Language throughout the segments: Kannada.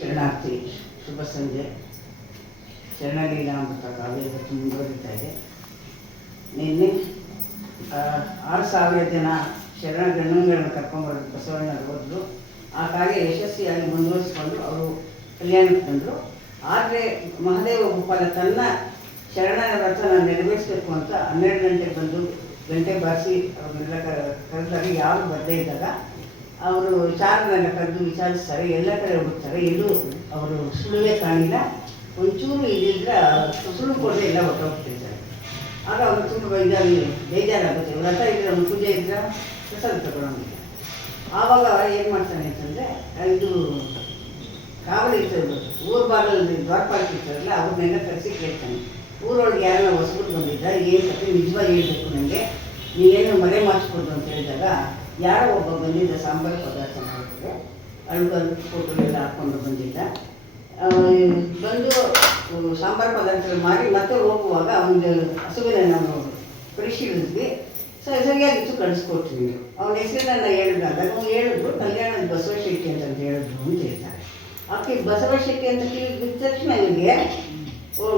ಶರಣಾರ್ಥಿ ಶುಭ ಸಂಜೆ. ಶರಣಲೀಲಾಮೃತ ಕಾವ್ಯ ಇವತ್ತು ಮುಂದುವರಿತಾ ಇದೆ. ನಿನ್ನೆ 6,000 ಜನ ಶರಣ ಗಣಗಳನ್ನು ಕರ್ಕೊಂಡ್ಬರೋದು ಬಸವಣ್ಣರು ಹೋದ್ರು. ಆ ಕಾರ್ಯ ಯಶಸ್ವಿಯಾಗಿ ಮುಂದುವರಿಸಿಕೊಂಡು ಅವರು ಕಲ್ಯಾಣಕ್ಕೆ ಬಂದರು. ಆದರೆ ಮಹಾದೇವ ಗೋಪಾಲ ತನ್ನ ಶರಣರ ವ್ರತನ ನೆರವೇರಿಸಬೇಕು ಅಂತ 12 ಗಂಟೆಗೆ ಬಂದು ಗಂಟೆ ಬಾರಿಸಿ ಅವ್ರನ್ನೆಲ್ಲ ಕರೆದಾಗ ಯಾರು ಬರದೇ ಇದ್ದಾಗ ಅವರು ವಿಚಾರನೆಲ್ಲ ಕರೆದು ವಿಚಾರಿಸ್ತಾರೆ. ಎಲ್ಲ ಕಡೆ ಹುಡುಕ್ತಾರೆ, ಎಲ್ಲೂ ಅವರು ಸುಳುವೇ ಕಾಣಿಲ್ಲ. ಒಂಚೂರು ಇಲ್ಲಿದ್ರೆ ಸುಳ್ಳು ಕೊಡದೆ ಎಲ್ಲ ಹೊರಟೋಗ್ತಿರ್ತಾರೆ. ಆಗ ಅವರು ತುಂಬ ಇದಾಗಿ ಬೇಜಾರಾಗುತ್ತೆ. ವ್ರತ ಇದ್ರೆ ಒಂದು ಪೂಜೆ ಇದ್ರೆ ಪ್ರಸಾದ ತಗೊಳ್ಳೋಂಗಿಲ್ಲ. ಆವಾಗ ಏನು ಮಾಡ್ತಾನೆ ಅಂತಂದರೆ, ಇದು ಕಾವಲು ಇರ್ತದೆ, ಊರು ಬಾಗಿಲಲ್ಲಿ ದ್ವಾರಪಾಲಕ್ಕೆ ಇರ್ತಾರಲ್ಲ, ಅವ್ರನ್ನೆಲ್ಲ ಕರೆಸಿ ಕೇಳ್ತಾನೆ. ಊರೊಳಗೆ ಯಾರನ್ನ ಹೊಸಬಿಟ್ಟು ಬಂದಿದ್ದ, ಏನು ಕತೆ ನಿಜವಾಗಿ ಹೇಳ್ಬೇಕು ನನಗೆ, ನೀವೇನು ಮರೆ ಮಾಡಿಸ್ಕೊಡ್ದು ಅಂತ ಹೇಳಿದಾಗ ಯಾರೋ ಒಬ್ಬ ಬಂದಿದ್ದ ಸಾಂಬಾರು ಪದಾರ್ಥ ಮಾಡಿದ್ರೆ ಅಳುಗಲ್ಲಿ ಫೋಟೋಲೆಲ್ಲ ಹಾಕ್ಕೊಂಡು ಬಂದಿದ್ದ. ಬಂದು ಸಾಂಬಾರು ಪದಾರ್ಥ ಮಾಡಿ ಮತ್ತೆ ಹೋಗುವಾಗ ಒಂದು ಹಸುವಿನ ನಾವು ಪರಿಶೀಲಿಸಿದ್ವಿ. ಸರಿಯಾಗಿತ್ತು, ಕಳಿಸ್ಕೊಡ್ತೀವಿ. ಅವನ ಹೆಸರನ್ನ ಹೇಳಿದಾಗ ನಾವು ಹೇಳಿದ್ರು ಕಲ್ಯಾಣದ ಬಸವಶೆಟ್ಟಿ ಅಂತ ಹೇಳಿದ್ರು ಅಂತ ಹೇಳ್ತಾರೆ. ಆಕೆ ಬಸವಶೆಟ್ಟಿ ಅಂತ ಬಿದ್ದ ತಕ್ಷಣ ನನಗೆ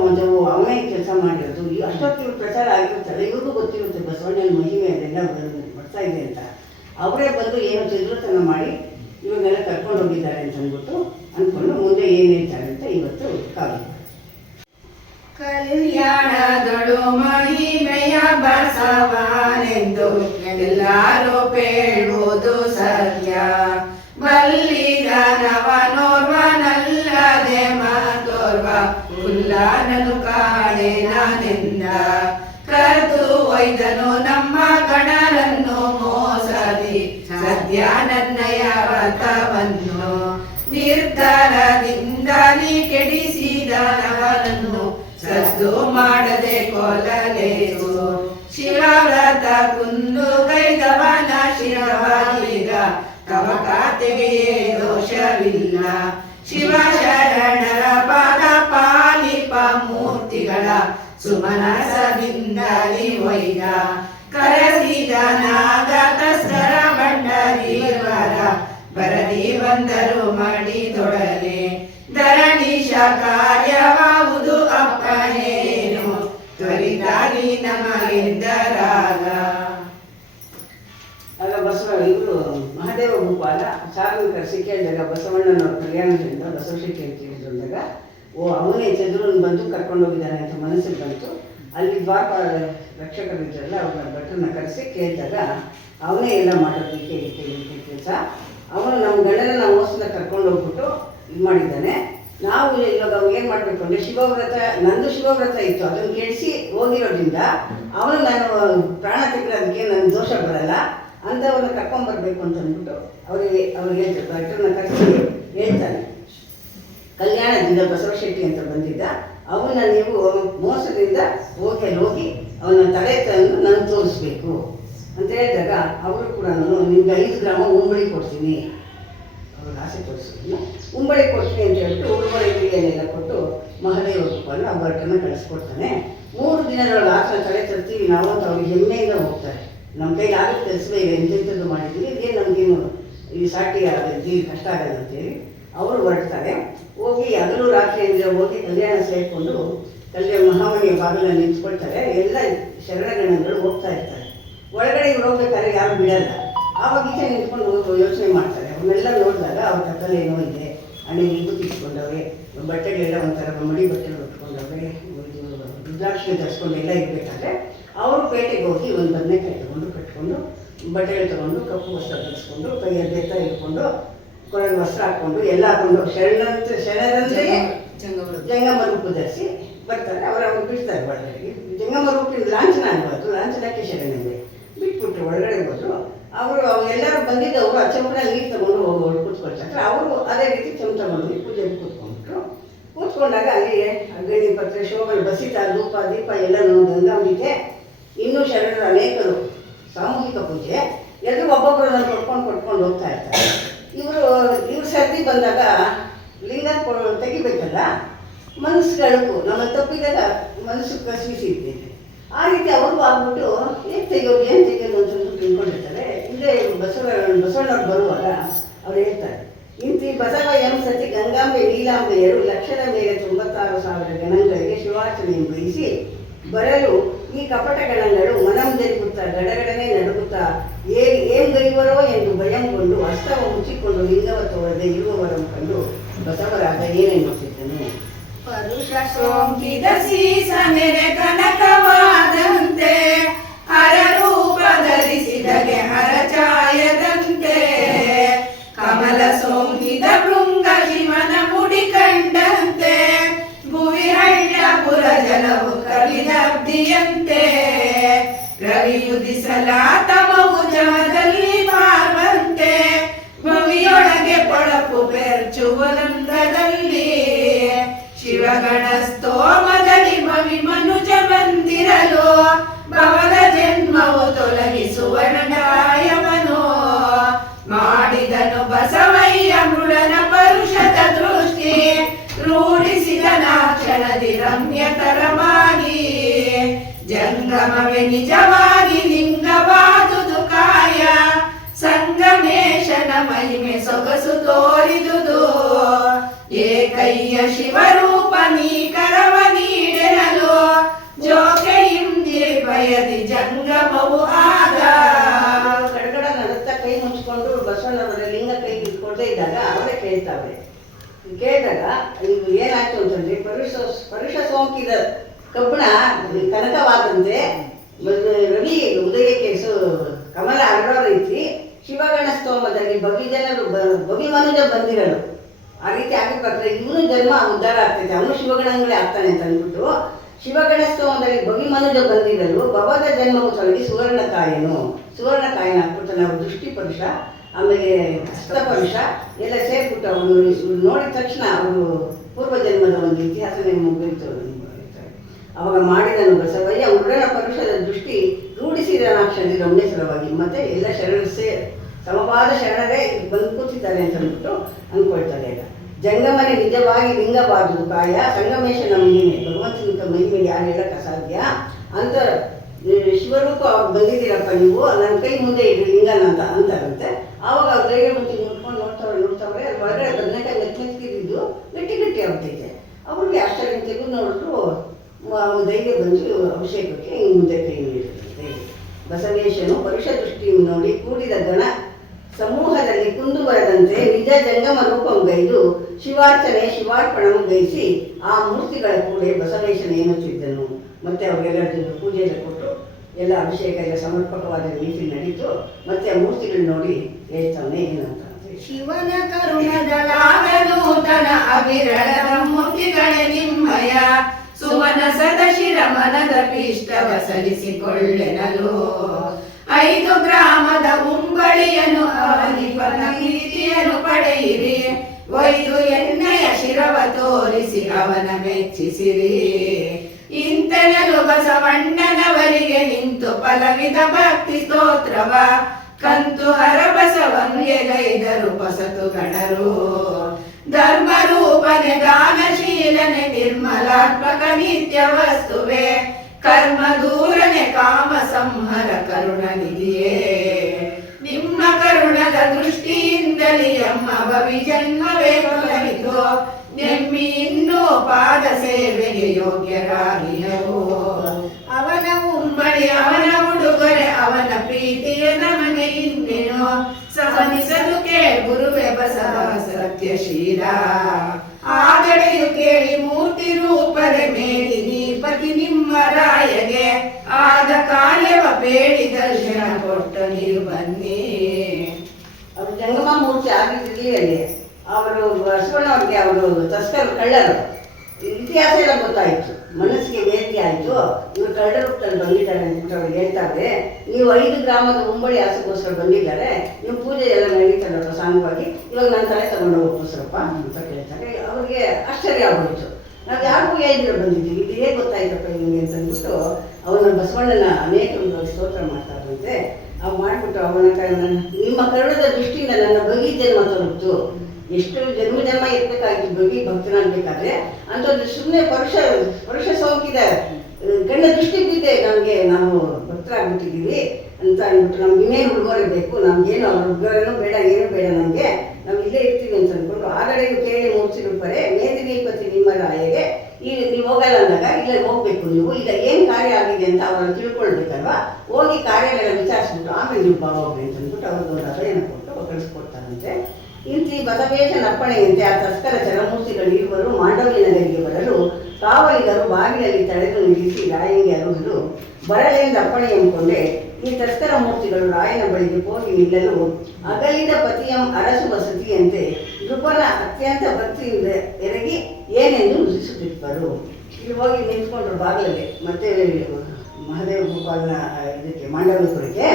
ಒಂದು ಅವನೇ ಕೆಲಸ ಮಾಡಿರೋದು. ಅಷ್ಟೊತ್ತಿಗೆ ಪ್ರಚಾರ ಆಗಿರ್ತಾರೆ, ಇವ್ರಿಗೂ ಗೊತ್ತಿರುತ್ತೆ ಬಸವಣ್ಣನ ಮಹಿಮೆ ಅದೆಲ್ಲ ಬರ್ತಾ ಇದೆ ಅಂತ. ಅವರೇ ಬಂದು ಏನೋ ಚಂದ್ರತನ ಮಾಡಿ ಇವ್ರನ್ನೆಲ್ಲ ಕರ್ಕೊಂಡು ಹೋಗಿದ್ದಾರೆ ಅಂತ ಅಂದ್ಬಿಟ್ಟು ಅಂದ್ಕೊಂಡು ಮುಂದೆ ಏನು ಹೇಳ್ತಾರೆ ಅಂತ ಇವತ್ತು ಕಾವ್ಯ. ಕಲ್ಯಾಣದೊಳು ಮಹಿಮೆಯ ಬಸವನೆಂದು ಎಲ್ಲರೂ ಬೇಡುವುದು ಸತ್ಯ. ಬಲ್ಲಿದನವನೋರ್ವನಲ್ಲದೆ ಮತ್ತೋರ್ವ ಉಲ್ಲನನು ಕಾಣೆ ನಾನೆಂದ. ಕರೆದು ಒಯ್ದನು ನಮ್ಮ ಗಣರನ್ನು ಮೋಸದಿ ಸದ್ಯ ನನ್ನಯ ವ್ರತವನ್ನು. ನಿರ್ಧಾರದಿಂದಲೇ ಕೆಡಿಸಿದನವನನ್ನು ಸದ್ದು ಮಾಡದೆ ಕೊಲ್ಲಲೇಸು. ಶಿವವ್ರತ ಕುಂದು ಕೈದವನ ಶಿರವಾಗೀಗ ಕವಕ ತೆಗೆಯೇ ದೋಷವಿಲ್ಲ. ಶಿವ ಶರಣರ ಪಾದ ಪಾಲಿಪ ಮೂರ್ತಿಗಳ ಸುಮನಸದಿಂದಲೇ ಒಯ್ದ. ಕರೆಸಿದ ನಾಗ ತಸ್ಕರ ಬಂಡರೀವರ ಬರದಿ ಬಂದರು ಮಾಡಿದೊಡನೆ. ಧರಣೀಶ ಕಾರ್ಯವಾವುದು ಅಪ್ಪನೇನು ತ್ವರಿತಾಗಿ ನಮಗೆಂದರಾಗ. ಆಗ ಇವರು ಮಹಾದೇವ ಗೋಪಾಲ ಸಾರ್ವಜನಿಕರ ಸಿಕ್ಕಿದಾಗ ಬಸವಣ್ಣನವ್ರ ಕಲ್ಯಾಣದಿಂದ ಬಸವಶೆಟ್ಟಿ ಅಂತ ಹೇಳಿದಾಗ ಅವನೇ ಚಂದ್ರನ್ ಬಂದು ಕರ್ಕೊಂಡು ಹೋಗಿದ್ದಾನೆ ಅಂತ ಮನಸ್ಸಿಗೆ ಬಂತು. ಅಲ್ಲಿ ದ್ವಾರಪಾಲ ರಕ್ಷಕರಿದ್ದಾರಲ್ಲ ಅವ್ರ ಭಟ್ರನ್ನ ಕರೆಸಿ ಕೇಳಿದಾಗ ಅವನೇ ಎಲ್ಲ ಮಾಡೋದಕ್ಕೆ ಕೆಲಸ. ಅವನು ನಮ್ಮ ಗಂಡನ ಮೋಸದ ಕರ್ಕೊಂಡು ಹೋಗ್ಬಿಟ್ಟು ಇದು ಮಾಡಿದ್ದಾನೆ. ನಾವು ಇವಾಗ ಅವ್ನು ಏನು ಮಾಡಬೇಕು ಅಂದರೆ ಶಿವವ್ರತ, ನಂದು ಶಿವವ್ರತ ಇತ್ತು, ಅದನ್ನು ಕೆಡಿಸಿ ಹೋಗಿರೋದ್ರಿಂದ ಅವನು ನಾನು ಪ್ರಾಣ ತೆಗೆಯೋದಕ್ಕೆ ನನ್ನ ದೋಷ ಬರಲ್ಲ ಅಂಥವ್ರನ್ನ ಕರ್ಕೊಂಡ್ಬರ್ಬೇಕು ಅಂತ ಅಂದ್ಬಿಟ್ಟು ಅವ್ರಿಗೆ ಹೇಳ್ತಾರೆ. ಭಟ್ರನ್ನ ಕರೆಸಿ ಹೇಳ್ತಾನೆ, ಕಲ್ಯಾಣದಿಂದ ಬಸವಶೆಟ್ಟಿ ಅಂತ ಬಂದಿದ್ದ, ಅವನ್ನ ನೀವು ಮೋಸದಿಂದ ಹೋಗಿ ಅವನ ತಲೆ ತಂದು ನಾನು ತೋರಿಸ್ಬೇಕು ಅಂತ ಹೇಳಿದಾಗ ಅವರು ಕೂಡ ನಾನು ನಿಮ್ಗೆ 5 ಗ್ರಾಮ ಉಂಬಳಿ ಕೊಡ್ತೀನಿ, ಅವ್ರಿಗೆ ಆಸೆ ತೋರಿಸ್ತೀನಿ, ಉಂಬಳಿ ಕೊಡ್ತೀನಿ ಅಂತ ಹೇಳ್ಬಿಟ್ಟು ಉಡುಗೊರೆ ಕ್ರಿಯೆಯನ್ನೆಲ್ಲ ಕೊಟ್ಟು ಮಹಾದೇವ ಗೋಪಾಲ ಆ ಭಟ್ರನ್ನ ಕಳಿಸ್ಕೊಡ್ತಾನೆ. 3 ದಿನದೊಳಗೆ ಆಸನ ತಲೆ ತರ್ತೀವಿ ನಾವು ಅಂತ ಅವ್ರಿಗೆ ಹೆಮ್ಮೆಯಿಂದ ಹೋಗ್ತಾರೆ. ನಮ್ಮ ಕೈಲಿ ಆಗುತ್ತೆ ಕೆಲಸವೇ ಈಗ ಎಂತೆಂಥದ್ದು ಮಾಡಿದ್ದೀವಿ, ಇದೇನು ನಮಗೇನು ಈ ಸಾಟಿ ಆಗೋದು ಕಷ್ಟ ಆಗೋದು ಅಂತೇಳಿ ಅವರು ಹೊರಡ್ತಾರೆ. ಹೋಗಿ ಹಗಲು ರಾತ್ರಿ ಅಂದರೆ ಹೋಗಿ ಕಲ್ಯಾಣ ಸೇರಿಕೊಂಡು ಮಹಾಮಣಿಯ ಬಾಗಿಲನ್ನು ನಿಂತ್ಕೊಳ್ತಾರೆ. ಎಲ್ಲ ಶರಣಗಣಗಳು ಹೋಗ್ತಾ ಇರ್ತಾರೆ. ಒಳಗಡೆ ಇವ್ರು ಹೋಗ್ಬೇಕಾದ್ರೆ ಯಾರು ಬಿಡಲ್ಲ. ಆವಾಗ ಈಚೆ ನಿಂತ್ಕೊಂಡು ಯೋಚನೆ ಮಾಡ್ತಾರೆ. ಅವನ್ನೆಲ್ಲ ನೋಡಿದಾಗ ಅವ್ರ ಕತ್ತಲೆ ಏನೋ ಇದೆ, ಹಣ್ಣೆ ವಿಭೂತಿ ಇಟ್ಕೊಂಡವ್ರೆ, ಬಟ್ಟೆಗಳೆಲ್ಲ ಒಂಥರ ಮಡಿ ಬಟ್ಟೆಗಳು ಉಟ್ಕೊಂಡವ್ರೆ, ರುದ್ರಾಕ್ಷಿ ಧರಿಸ್ಕೊಂಡು ಎಲ್ಲ ಇರಬೇಕಾದ್ರೆ ಅವರು ಪೇಟೆಗೆ ಹೋಗಿ ಒಂದು ಬದನೆಕಾಯಿ ತಗೊಂಡು ಕಟ್ಕೊಂಡು ಬಟ್ಟೆಗಳು ತಗೊಂಡು ಕಪ್ಪು ವಸ್ತ್ರ ಧರಿಸ್ಕೊಂಡು ಕೈಯಲ್ಲಿ ಬೆತ್ತ ಇಟ್ಕೊಂಡು ಕೊರಗೆ ವಸ್ತ್ರ ಹಾಕ್ಕೊಂಡು ಎಲ್ಲ ಹಾಕೊಂಡು ಶರಣರಂತೆ ಜಂಗಮ ರೂಪ ಧರಿಸಿ ಬರ್ತಾರೆ. ಅವ್ರು ಬಿಡ್ತಾರೆ ಒಳಗಡೆ. ಜಂಗಮ ರೂಪಿನ ಲಾಂಛನ ಆಗಬಾರ್ದು, ಲಾಂಛನಕ್ಕೆ ಶರಣಂಗೆ ಬಿಟ್ಬಿಟ್ರು. ಒಳಗಡೆ ಹೋದ್ರು. ಅವರು ಎಲ್ಲರೂ ಬಂದಿದ್ದವರು ಆ ಚಂಪನಲ್ಲಿ ನೀರು ತಗೊಂಡು ಹೋಗೋರು ಕೂತ್ಕೊಳ್ತಾರೆ. ಅವರು ಅದೇ ರೀತಿ ಚಮಚ ಮಾಡಿ ಪೂಜೆಗೆ ಕೂತ್ಕೊಂಡ್ಬಿಟ್ರು. ಕೂತ್ಕೊಂಡಾಗ ಅಲ್ಲಿ ಅಗ್ನಿ ಪತ್ರೆ ಶೋಭನೆ ಬಸಿತ ಧೂಪ ದೀಪ ಎಲ್ಲ ಗಂಗಾಂಬಿಕೆ ಇನ್ನೂ ಶರಣರು ಅನೇಕರು ಸಾಮೂಹಿಕ ಪೂಜೆ ಎಲ್ಲರೂ ಒಬ್ಬೊಬ್ಬರನ್ನ ಕೊಟ್ಕೊಂಡು ಹೋಗ್ತಾ ಇರ್ತಾರೆ. ಇವರು ಸರ್ದಿ ಬಂದಾಗ ಲಿಂಗ ತೆಗಿಬೇಕಲ್ಲ, ಮನಸ್ಸುಗಳಿಗೂ ನಮ್ಮ ತಪ್ಪಿದಾಗ ಮನಸ್ಸು ಕಸಿಸಿರ್ತೇನೆ. ಆ ರೀತಿ ಅವ್ರಿಗೂ ಆಗ್ಬಿಟ್ಟು ಏನು ತೆಗಿಯೋದು ಅಂತ ತಿಳ್ಕೊಂಡಿರ್ತಾರೆ. ಹಿಂದೆ ಬಸವಣ್ಣವ್ರು ಬರುವಾಗ ಅವ್ರು ಹೇಳ್ತಾರೆ, ಇಂತಿ ಬಸವ ಎಂ ಸತಿ ಗಂಗಾಂಬೆ ನೀಲಾಂಬೆಯರು ಲಕ್ಷದ ಮೇಲೆ 96,000 ಗಣಗಳಿಗೆ ಶಿವಾರ್ಚನೆಯನ್ನು ಬಯಸಿ ಬರಲು ಈ ಕಪಟ ಗಣಗಳು ಮನಂ ಜರುಗುತ್ತಾ ಗಡಗಡನೆ ನಡುಗುತ್ತಾ ಏನ್ ಗೈವರೋ ಎಂದು ಭಯಂಗೊಂಡು ಹಸ್ತವ ಮುಚ್ಚಿಕೊಂಡು ಲಿಂಗವ ತೋರದೆ ಇರುವವರನ್ನು ಕಂಡು ಬಸವರಾಗ ಏನೆನ್ನುತ್ತಿದ್ದನು. ಪರುಷ ಸೋಂಕಿದ ಸೀಸ ನೆರೆ ಕನಕವಾದಂತೆ ಹರರೂಪ ಧರಿಸಿದಗೆ ಹರಚಾಯದಂತೆ ಕಮಲ ಸೋಂಕಿದ ಭೃಂಗ ಶಿವನ ಮುಡಿ ಕಂಡಂತೆ ಭುವಿ ಹಳ್ಳಪುರ ಜಲವು ಕವಿದಬ್ದಿಯಂತೆ ರವಿಯುದಿಸಲ ತಮವು ಜಮದಲ್ಲಿ ಮಾರುವಂತೆ ಭವಿಯೊಳಗೆ ಪೊಳಪು ಬೆರ್ಚುವರಂಗದಲ್ಲಿ ಶಿವಗಣ ಸ್ತೋಮದಲ್ಲಿ ಭವಿ ಮನುಜ ಬಂದಿರಲು ಭವದ ಜನ್ಮವು ತೊಲಗಿಸುವ ಗಾಯವನು ಮಾಡಿದನು ಬಸವಯ್ಯ ಮೃಡನ ಪರುಷದ ದೃಷ್ಟಿ ರೂಢಿಸಿದ ನಾಕ್ಷಣದಿ ರಮ್ಯತರವಾಗಿ ಜಂಗಮವೇ ನಿಜವಾಗಿ ಲಿಂಗವಾದುದು ಕಾಯ ಸಂಗಮೇಶನ ಮಹಿಮೆ ಸೊಗಸು ತೋರಿದುದು ಏಕಯ್ಯ ಶಿವರೂಪ ನೀಕರವ ನೀಡೆರಲು ಜೋಕೆಯಿಂದಿರ್ಭಯದಿ ಜಂಗಮವು ಆಗ. ಗಡಗಡ ನಡುತ್ತಾ ಕೈ ಮುಚ್ಚಿಕೊಂಡು ಬಸವಣ್ಣವರ ಲಿಂಗ ಕೈ ಇಟ್ಕೊಳ್ತಾ ಇದ್ದಾಗ ಅವರೇ ಕೇಳಿದಾಗ ಇದು ಏನಾಯ್ತು ಅಂತಂದ್ರೆ ಪರುಷ ಸೋಂಕಿದ ಕಬ್ಬಣ ಕನಕವಾದಂತೆ ರವಿ ಉದಯಕ್ಕೆ ಕಮಲ ಹರಡೋ ರೀತಿ ಶಿವಗಣ ಸ್ತೋಮದಲ್ಲಿ ಭವಿ ಮನುಜ ಬಂದಿರಲು ಆ ರೀತಿ ಆಗಿರ್ಬೇಕಾದ್ರೆ ಇವನು ಜನ್ಮ ಉದ್ಧಾರ ಆಗ್ತೈತೆ, ಅವನು ಶಿವಗಣಗಳೇ ಆಗ್ತಾನೆ ಅಂತ ಅಂದ್ಬಿಟ್ಟು ಶಿವಗಣ ಸ್ತೋಮದಲ್ಲಿ ಭವಿ ಮನುಜ ಬಂದಿರಲು ಭವದ ಜನ್ಮವು ತೊಲಗಿ ಸುವರ್ಣಕಾಯನು ಆಗ್ಬಿಟ್ಟು ನಾವು ದೃಷ್ಟಿ ಪರುಷ ಆಮೇಲೆ ಹಸ್ತಪರುಷ ಎಲ್ಲ ಸೇರ್ಬಿಟ್ಟು ಅವನು ನೋಡಿದ ತಕ್ಷಣ ಅವರು ಪೂರ್ವ ಜನ್ಮದ ಒಂದು ಇತಿಹಾಸನೇ ಮುಗಿತು. ಅವಾಗ ಮಾಡಿದನು ಬಸವಯ್ಯ ಉಡನ ಪರುಷದ ದೃಷ್ಟಿ ರೂಢಿಸಿದ ನಾಕ್ಷಣಿ ರಮ್ಯಸರವಾಗಿ ಮತ್ತೆ ಎಲ್ಲ ಶರಣರು ಸಮವಾದ ಶರಣರೇ ಬಂದು ಕೂತಿದ್ದಾರೆ ಅಂತ ಅಂದ್ಬಿಟ್ಟು ಅಂದ್ಕೊಳ್ತಾರೆ. ಈಗ ಜಂಗಮನೆ ನಿಜವಾಗಿ ಲಿಂಗವಾದುದು ಕಾಯ ಸಂಗಮೇಶನ ಮಹಿಮೆ ಭಗವಂತನ ಮಹಿಮೆ ಯಾರು ಹೇಳಕ್ಕೆ ಅಸಾಧ್ಯ ಅಂತ ಶಿವರೂಪ ಬಂದಿದ್ದೀರಪ್ಪ ನೀವು ನನ್ನ ಕೈ ಮುಂದೆ ಇಡ್ರಿ ಲಿಂಗನ ಅಂತ ಅಂತಾರಂತೆ. ಆವಾಗ ಅವ್ರು ಧೈರ್ಯ ಮುಂಚೆ ನೋಡ್ಕೊಂಡು ನೋಡ್ತಾವ್ರೆ ಅಲ್ಲಿ ಹೊರಗಡೆ ಬದನೆಕಾಯಿ ಮೆತ್ತಿದ್ದು ಗಟ್ಟಿ ಆಗ್ತೈತೆ. ಅವ್ರಿಗೆ ಆಶ್ಚರ್ಯ ತೆಗೆದು ನೋಡಿದ್ರು ಧೈರ್ಯ ಬಂದು ಅಭಿಷೇಕಕ್ಕೆ ಹಿಂಗೆ ಮುಂದೆ ಕೈ ನೀಡಿರುತ್ತೆ. ಬಸವೇಶನು ಪರುಷ ದೃಷ್ಟಿಯನ್ನು ನೋಡಿ ಕೂಡಿದ ಗಣ ಸಮೂಹದಲ್ಲಿ ಕುಂದು ಬರದಂತೆ ನಿಜ ಜಂಗಮ ರೂಪಂಗೈದು ಶಿವಾರ್ಪಣವು ಗೈಸಿ ಆ ಮೂರ್ತಿಗಳ ಕೂಡೆ ಬಸವೇಶನ ಎನ್ನುತ್ತಿದ್ದನು. ಮತ್ತೆ ಅವರಿಗೆಲ್ಲ ಪೂಜೆ ಎಲ್ಲ ಕೊಟ್ಟು ಎಲ್ಲ ಅಭಿಷೇಕ ಎಲ್ಲ ಸಮರ್ಪಕವಾದ ರೀತಿ ನಡೀತು. ಮತ್ತೆ ಆ ಮೂರ್ತಿಗಳು ನೋಡಿ ಹೇಳ್ತಾನೆ ಏನಂತ, ಶಿವನ ಕರುಣದಲಾಗನೂತನ ಅವಿರಳದ ಮೂರ್ತಿಗಳೇ ನಿಮ್ಮಯ ಸುಮನ ಸದಶಿರ ಮನದ ಪೀಷ್ಟವ ಸರಿಸಿಕೊಳ್ಳೆನಲು 5 ಗ್ರಾಮದ ಉಂಬಳಿಯನ್ನು ಅವನಿಪನ ಪ್ರೀತಿಯನ್ನು ಪಡೆಯಿರಿ ಒಯ್ದು ಎಣ್ಣೆಯ ಶಿರವ ತೋರಿಸಿ ಅವನ ಮೆಚ್ಚಿಸಿರಿ ಇಂತೆನಲು ಬಸವಣ್ಣನವರಿಗೆ ನಿಂತು ಫಲವಿದ ಭಕ್ತಿ ಸ್ತೋತ್ರವ ಕಂತು ಹರಬಸವಂಗೆಗೈದರು ಬಸತು ಗಣರು ಧರ್ಮರೂಪನೆ ದಾನಶೀಲನೆ ನಿರ್ಮಲಾತ್ಮಕ ನಿತ್ಯ ವಸ್ತುವೆ ಕರ್ಮ ದೂರನೆ ಕಾಮ ಸಂಹರ ಕರುಣನಿಧಿಯೇ ನಿಮ್ಮ ಕರುಣದ ದೃಷ್ಟಿಯಿಂದಲೇ ಅಮ್ಮ ಭವಿ ಜನ್ಮವೇ ತೊಲಗಿತು ನೆಮ್ಮಿ ಇನ್ನೂ ಪಾದ ಸೇವೆಗೆ ಯೋಗ್ಯರಾಗಿಯವು ಅವನ ಉಂಬಳಿ ಅವನ ಉಡುಗೊರೆ ಅವನ ಪ್ರೀತಿಯ ನಮಗೆ ಇನ್ನೇನು ಸಹನಿಸಲು ಗುರುವೆ ಬಸವ ಸತ್ಯಶೀಲ ಆಗಡೆಯು ಕೇಳಿ ಮೂರ್ತಿ ರೂಪರೆ ಮೇಲಿ ನೀಪತಿ ನಿಮ್ಮ ರಾಯಗೆ ಆದ ಕಾರ್ಯವ ಬೇಡಿ ದರ್ಶನ ಕೊಟ್ಟು ನೀವು ಬನ್ನಿ. ಅವರು ಜಂಗಮ ಮೂರ್ತಿ ಆಗಿದ್ದಿರಲಿ ಅಲ್ಲಿ ಅವರು ಬಸವಣ್ಣವ್ರಿಗೆ ಅವರು ತಸ್ಕರು ಕಳ್ಳರು ಇತಿಹಾಸ ಎಲ್ಲ ಗೊತ್ತಾಯಿತು, ಮನಸ್ಸಿಗೆ ವೇದಿಕೆ ಆಯಿತು. ಇವರು ಕಳ್ಳರ ರೂಪದಲ್ಲಿ ಬಂದಿದ್ದಾರೆ ಅಂದ್ಬಿಟ್ಟು ಅವ್ರಿಗೆ ಹೇಳ್ತಾರೆ, ನೀವು 5 ಗ್ರಾಮದ ಉಂಬಳಿ ಆಸೆಗೋಸ್ಕರ ಬಂದಿದ್ದಾರೆ, ನೀವು ಪೂಜೆ ಎಲ್ಲ ನಡೀತಾರೆ ಪ್ರಸಂಗವಾಗಿ, ಇವಾಗ ನನ್ನ ತಲೆ ತಗೊಂಡು ಹೋಗ್ಬೋಸ್ರಪ್ಪ ಅಂತ ಕೇಳ್ತಾರೆ. ಅವ್ರಿಗೆ ಆಶ್ಚರ್ಯ ಆಗೋಯ್ತು, ನಾವು ಯಾರಿಗೂ ಹೇಳಿದ್ರೆ ಬಂದಿದ್ದೀವಿ, ಇದು ಹೇಗೆ ಗೊತ್ತಾಯ್ತಪ್ಪ ನಿಮಗೆ ಅಂತ ಅಂದ್ಬಿಟ್ಟು ಅವನ ಬಸವಣ್ಣನ ಅನೇಕ ಸ್ತೋತ್ರ ಮಾಡ್ತಾರಂತೆ. ಅವು ಮಾಡಿಬಿಟ್ಟು ಅವನ ನಿಮ್ಮ ಕರುಣದ ದೃಷ್ಟಿಯಿಂದ ನನ್ನ ಬಗಿ ಜನ್ಮ ತಲುಪ್ತು, ಎಷ್ಟು ಜನ್ಮ ಇರ್ಬೇಕಾಗಿತ್ತು ಬಗಿ ಭಕ್ತನಾಗಬೇಕಾದ್ರೆ ಅಂಥದ್ದು ಸುಮ್ಮನೆ ಪರುಷ ಸೋಂಕಿದ ಗಣ್ಣ ದೃಷ್ಟಿ ಬಿದ್ದೆ ನಮಗೆ ನಾವು ಭಕ್ತರಾಗ್ಬಿಟ್ಟಿದ್ದೀವಿ ಅಂತ ಅಂದ್ಬಿಟ್ಟು ನಮ್ಗೆ ಇನ್ನೇನು ಹುಡುಗರೆ ಬೇಕು, ನಮ್ಗೇನು ಅವ್ರ ಹುಡುಗರೇನೂ ಬೇಡ, ಏನೂ ಬೇಡ ನಮಗೆ, ನಾವು ಇಲ್ಲೇ ಇರ್ತೀವಿ ಅಂತ ಅಂದ್ಕೊಂಡು ಆಗಲೇ ಕೇಳಿ ಮೂರ್ಸಿರುತ್ತಾರೆ ಮೇದಿನೀಪತಿ ನಿಮ್ಮ ರಾಯಗೆ ಈಗ ನೀವು ಹೋಗಲ್ಲ ಅಂದಾಗ ಇಲ್ಲೇ ಹೋಗ್ಬೇಕು, ನೀವು ಈಗ ಏನು ಕಾರ್ಯ ಆಗಿದೆ ಅಂತ ಅವ್ರನ್ನ ತಿಳ್ಕೊಳ್ಬೇಕಲ್ವಾ, ಹೋಗಿ ಕಾರ್ಯನೆಲ್ಲ ವಿಚಾರಿಸ್ಬಿಟ್ಟು ಆಮೇಲೆ ನೀವು ಹೋಗ್ರಿ ಅಂತ ಅಂದ್ಬಿಟ್ಟು ಅವ್ರಿಗೊಂದು ಅಭಯನ ಕೊಟ್ಟು ಕಳಿಸ್ಕೊಡ್ತಾರಂತೆ. ಇಂತಿ ಬಸವೇಶನ ಅಪ್ಪಣೆಯಂತೆ ಆ ತಸ್ಕರ ಚರಮೂರ್ತಿಗಳು ಇರುವರು ಮಾಂಡವ್ಯ ನಗರಿಗೆ ಬರಲು ಕಾವಲಿಗರು ಬಾಗಿಲಲ್ಲಿ ತಡೆದು ನಿಲ್ಲಿಸಿ ರಾಯನಿಗೆ ಅರುಹಲು ಬರಲೆಂದು ಅಪ್ಪಣೆ ಎಂಬುಕೊಂಡೆ ಈ ತಸ್ಕರ ಮೂರ್ತಿಗಳು ರಾಯನ ಬಳಿಗೆ ಹೋಗಿ ನಿಲ್ಲಲು ಅಗಲಿದ ಪತಿಯಂ ಅರಸು ವಸತಿಯಂತೆ ನೃಪನ ಅತ್ಯಂತ ಭಕ್ತಿಯಿಂದ ಎರಗಿ ಏನೆಂದು ರುಚಿಸುತ್ತಿದ್ದರು. ಇಲ್ಲಿ ಹೋಗಿ ನಿಂತ್ಕೊಂಡ್ರು ಬಾಗಿಲಲ್ಲಿ, ಮತ್ತೆ ಮಹಾದೇವ ಗೋಪಾಲನ ಇದಕ್ಕೆ ಮಾಂಡವ್ಯಪುರಕ್ಕೆ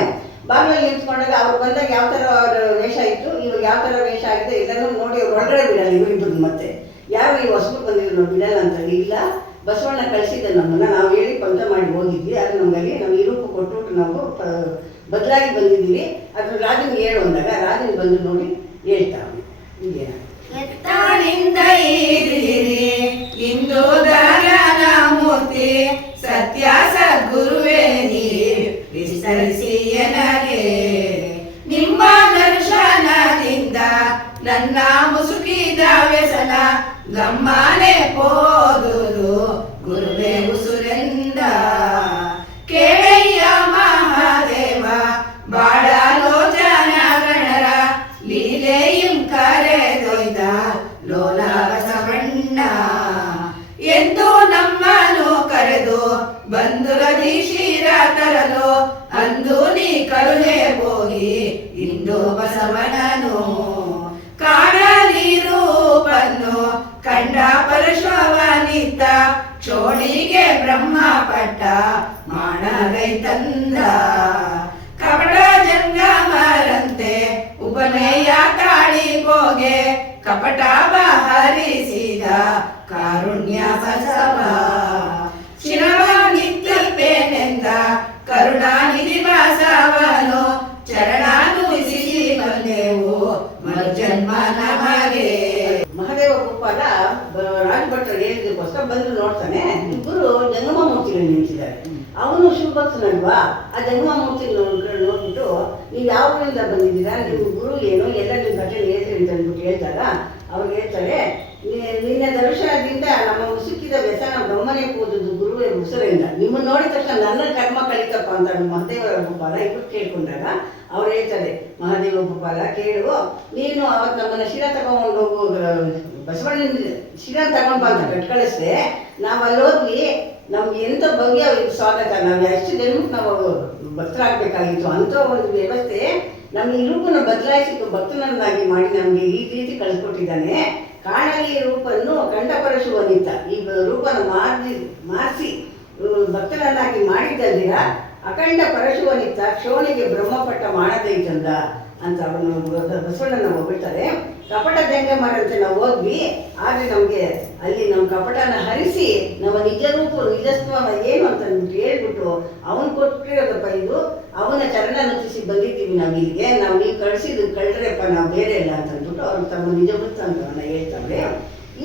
ಬಾಗಿಲಲ್ಲಿ ನಿಂತ್ಕೊಂಡಾಗ ಅವ್ರು ಬಂದಾಗ ಯಾವ ಥರ ಅವ್ರ ವೇಷ ಇತ್ತು, ಇವಾಗ ಯಾವ ಥರ ವೇಷ ಆಗಿದೆ ಎಲ್ಲನೂ ನೋಡಿ ಅವ್ರು ಹೊರಗಡೆ ಬಿಡಲ್ಲ ಇವರಿಬ್ಬರು. ಮತ್ತೆ ಯಾರು ಈ ಹೊಸಬರು ಬಂದಿದ್ರು ನಾವು ಬಿಡಲ್ಲ ಅಂತ ಇಲ್ಲ, ಬಸವಣ್ಣ ಕಳಿಸಿದ್ದೆ ನಮ್ಮನ್ನು, ನಾವು ಹೇಳಿ ಪಂಥ ಮಾಡಿ ಹೋಗಿದ್ವಿ, ಅದು ನಮಗಲ್ಲಿ ನಾವು ಇರುಪು ಕೊಟ್ಟುಬಿಟ್ಟು ನಾವು ಬದಲಾಗಿ ಬಂದಿದ್ದೀವಿ, ಅದ್ರ ರಾಜನಿಗೆ ಹೇಳು ಅಂದಾಗ ರಾಜನಿಗೆ ಬಂದು ನೋಡಿ ಹೇಳ್ತಾವೆ ಹೀಗೇನ ಎತ್ತಾನಿಂದ ಈರಿರಿ ಇಂದು ದಾನನ ಮೂರ್ತಿ ಸತ್ಯ ಸದ್ಗುರುವೇ ನೀ ವಿಸ್ತರಿಸಿ ಎನಗೆ ನಿಮ್ಮ ದರ್ಶನದಿಂದ ನನ್ನ ಮುಸುಕಿದ ವ್ಯಸನ ಗಮ್ಮನೆ ಪೋದುದು ಗುರುವೇ ಉಸುರೆಂದ ಕೇಳಯ್ಯ ಮಹಾದೇವ ಬಾಳಲೋಚನ ಗಣರ ಲೀಲೆಯಂ ಕರೆದೊಯ್ದ ಲೋಲ ಬಸವಣ್ಣ ಎಂದು ನಮ್ಮನು ಕರೆದು ಬಂಧುರದಿ ಶಿರ ತರಲು ಅಂದು ನೀ ಕರುಣೆ ಹೋಗಿ ಇಂದು ಬಸವನನು ಕಾಣಲಿ ರೂಪನ್ನು ಕಂಡ ಪರಶುವನಿತ ಚೋಳಿಗೆ ಬ್ರಹ್ಮ ಪಟ್ಟ ಮಾಡಗೈ ತಂದ ಕಪಟ ಜಂಗಮರಂತೆ ಉಪನಯ ತಾಳಿ ಹೋಗೆ ಕಪಟ ಬಹರಿಸಿದ ಕಾರುಣ್ಯ ಬಸವ ಶಿರವ ನಿತ್ಯಲ್ಪೇನೆಂದ ಕರುಣಾನಿಧಿ ಬಸವನು ಚರಣಾನುಸಿ ಬಂದೆವು ಮರುಜನ್ಮ ನಮಗೆ. ಮಹಾದೇವ ಗೋಪಾಲ ರಾಜಭಟ್ರು ಹೇಳಿದಕ್ಕೋಸ್ಕರ ಬಂದು ನೋಡ್ತಾನೆ, ಇಬ್ಬರು ಜಂಗಮ ಮೂರ್ತಿಗಳು ನಿಂತಿದ್ದಾರೆ. ಅವನು ಶಿವಭಕ್ತನಲ್ವಾ, ಆ ಜಂಗಮ ಮೂರ್ತಿ ನೋಡ್ಬಿಟ್ಟು ನೀವು ಯಾವ ಊರಿಂದ ಬಂದಿದ್ದೀರಾ, ನಿಮ್ಮ ಗುರು ಏನು, ಎಲ್ಲ ನಿಮ್ಮ ಕಥೆ ಹೇಳ್ರಿ ಅಂತ ಅಂದ್ಬಿಟ್ಟು ಹೇಳ್ದಾಗ ಅವ್ರು ಹೇಳ್ತಾರೆ, ನಿನ್ನ ದರ್ಶನದಿಂದ ನಮ್ಮ ಉಸುಕಿದ ವ್ಯಸನ ಗಮನೆ ಕೂದುದು ಗುರುವೇ ಉಸಿರಿಂದ, ನಿಮ್ಮನ್ನು ನೋಡಿದ ತಕ್ಷಣ ನನ್ನ ಕರ್ಮ ಕಳಿತಪ್ಪ ಅಂತ ಮಹಾದೇವ ಗೋಪಾಲ ಇಬ್ಬರು ಕೇಳ್ಕೊಂಡಾಗ ಅವ್ರು ಹೇಳ್ತಾರೆ, ಮಹಾದೇವ ಗೋಪಾಲ ಕೇಳು, ನೀನು ಅವತ್ತು ನಮ್ಮನ್ನು ಶಿರ ತಗೊಂಡು ಹೋಗು, ಬಸವಣ್ಣನ ಶಿರ ತಗೊಂಡು ಅಂತ ಕಟ್ಕಳಿಸ್ದೆ, ನಾವು ಅಲ್ಲೋದ್ವಿ, ನಮ್ಗೆ ಎಂಥ ಭವ್ಯ ಸ್ವಾಗತ, ನಾವು ಎಷ್ಟು ಜನಕ್ಕೆ ನಾವು ಭಕ್ತರಾಗಬೇಕಾಗಿತ್ತು, ಅಂಥ ಒಂದು ವ್ಯವಸ್ಥೆ ನಮ್ಮ ಈ ರೂಪನ್ನು ಬದಲಾಯಿಸಿದ್ದು ಭಕ್ತನನ್ನಾಗಿ ಮಾಡಿ ನಮಗೆ ಈ ರೀತಿ ಕಳಿಸ್ಕೊಟ್ಟಿದ್ದಾನೆ. ಕಾಣಲಿ ರೂಪನ್ನು ಕಂಠಪರಶುವನಿತ, ಈ ರೂಪನ ಮಾರಿಸಿ ಭಕ್ತನನ್ನಾಗಿ ಮಾಡಿದ್ದಲ್ಲಿರ ಅಖಂಡ ಪರಶುವನಿತ ಕ್ಷೋಣಿಗೆ ಬ್ರಹ್ಮಪಟ್ಟ ಮಾಡದೈತಂದ ಅಂತ ಅವನು ಬಸವಣ್ಣನ ಹೋಗ್ಬಿಡ್ತಾರೆ. ಕಪಟ ಜಂಗಮರಂತೆ ನಾವು ಹೋದ್ವಿ, ಆದರೆ ನಮಗೆ ಅಲ್ಲಿ ನಮ್ಮ ಕಪಟನ ಹರಿಸಿ ನಮ್ಮ ನಿಜ ರೂಪ ನಿಜಸ್ವ ಏನು ಅಂತ ಹೇಳ್ಬಿಟ್ಟು ಅವನು ಕೊಟ್ಟಿರೋದಪ್ಪ ಇದು, ಅವನ ಚರಣ ನುತಿಸಿ ಬಂದಿದ್ದೀವಿ ನಾವು ಇಲ್ಲಿಗೆ, ನಾವು ನೀವು ಕಳಿಸಿದ್ದು ಕಳ್ರಪ್ಪ, ನಾವು ಬೇರೆ ಇಲ್ಲ ಅಂತ ಅಂದ್ಬಿಟ್ಟು ಅವ್ರು ತಮ್ಮ ನಿಜ ವೃತ್ತಾಂತವನ್ನು ಹೇಳ್ತಾರೆ.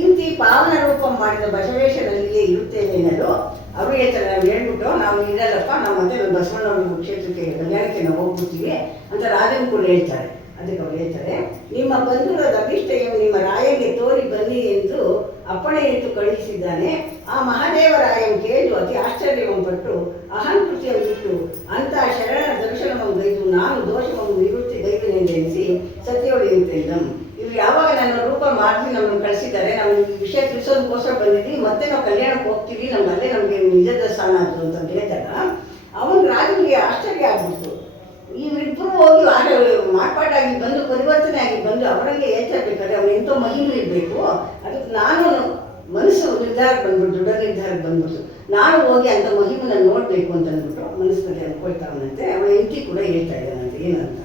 ಇಂತಿ ಪಾವನ ರೂಪ ಮಾಡಿದ ಬಸವೇಶ್ವರಲ್ಲಿಯೇ ಇರುತ್ತೇವೆ ಅನ್ನೋದು ಅವರು ಹೇಳ್ತಾರೆ. ನಾವು ಹೇಳ್ಬಿಟ್ಟು ನಾವು ಇರಲ್ಲಪ್ಪ, ನಾವು ಮತ್ತೆ ಬಸವಣ್ಣವ್ರ ಕ್ಷೇತ್ರಕ್ಕೆ ಕಲ್ಯಾಣಕ್ಕೆ ನಾವು ಹೋಗ್ಬಿಡ್ತೀವಿ ಅಂತ ರಾಜನ್ ಕೂಡ ಹೇಳ್ತಾರೆ. ಅದಕ್ಕೆ ಅವ್ರು ಹೇಳ್ತಾರೆ, ನಿಮ್ಮ ಬಂಧುರದ ಅಭಿಷ್ಟೆಯು ನಿಮ್ಮ ರಾಯನಿಗೆ ತೋರಿ ಬನ್ನಿ ಎಂದು ಅಪ್ಪಣೆ ಇಟ್ಟು ಕಳುಹಿಸಿದ್ದಾನೆ. ಆ ಮಹಾದೇವರಾಯನ್ ಕೇಳು ಅತಿ ಆಶ್ಚರ್ಯವಂಪಟ್ಟು ಅಹಂಕೃತಿಯನ್ನು ಬಿಟ್ಟು ಅಂತ ಶರಣರ ದರ್ಶನವನ್ನು ಗೈದು ನಾನು ದೋಷವನ್ನು ನಿವೃತ್ತಿ ಗೈದನೆಂದೆನಿಸಿ ಸತ್ಯೋಳಿಯುತ್ತೇನೆ. ಇವ್ರು ಯಾವಾಗ ನನ್ನ ರೂಪ ಮಾರ್ಸಿ ನಮ್ಮನ್ನು ಕಳಿಸಿದ್ದಾರೆ, ನಾವು ಈ ವಿಷಯ ತಿಳಿಸೋದಕ್ಕೋಸ್ಕರ ಬಂದಿದ್ದೀವಿ, ಮತ್ತೆ ನಾವು ಕಲ್ಯಾಣಕ್ಕೆ ಹೋಗ್ತೀವಿ, ನಮ್ಮಲ್ಲೇ ನಮಗೆ ನಿಜದ ಸ್ಥಾನ ಆಯ್ತು ಅಂತ ಹೇಳಿದಾಗ ಅವನ ರಾಜನಿಗೆ ಆಶ್ಚರ್ಯ ಆಗ್ಬಿಡ್ತು. ಇವರಿಬ್ಬರು ಹೋಗಿ ಮಾರ್ಪಾಟಾಗಿ ಬಂದು ಪರಿವರ್ತನೆ ಆಗಿ ಬಂದು ಅವರಂಗೆ ಹೇಳ್ತಿರ್ಬೇಕಾದ್ರೆ ಅವ್ರು ಎಂಥೋ ಮಹಿಮೆ ಇರಬೇಕು. ಅದಕ್ಕೆ ನಾನು ಮನಸ್ಸು ನಿರ್ಧಾರಕ್ಕೆ ಬಂದ್ಬಿಟ್ಟು ದೃಢ ನಿರ್ಧಾರಕ್ಕೆ ಬಂದ್ಬಿಟ್ಟು ನಾನು ಹೋಗಿ ಅಂತ ಮಹಿಮನ ನೋಡಬೇಕು ಅಂತ ಅಂದ್ಬಿಟ್ಟು ಮನಸ್ಸಿನಲ್ಲಿ ಅನ್ಕೊಳ್ತಾವನಂತೆ. ಅವನ ಹೆಂಡತಿ ಕೂಡ ಹೇಳ್ತಾ ಇದ್ದಾನಂತೆ, ಏನಂತ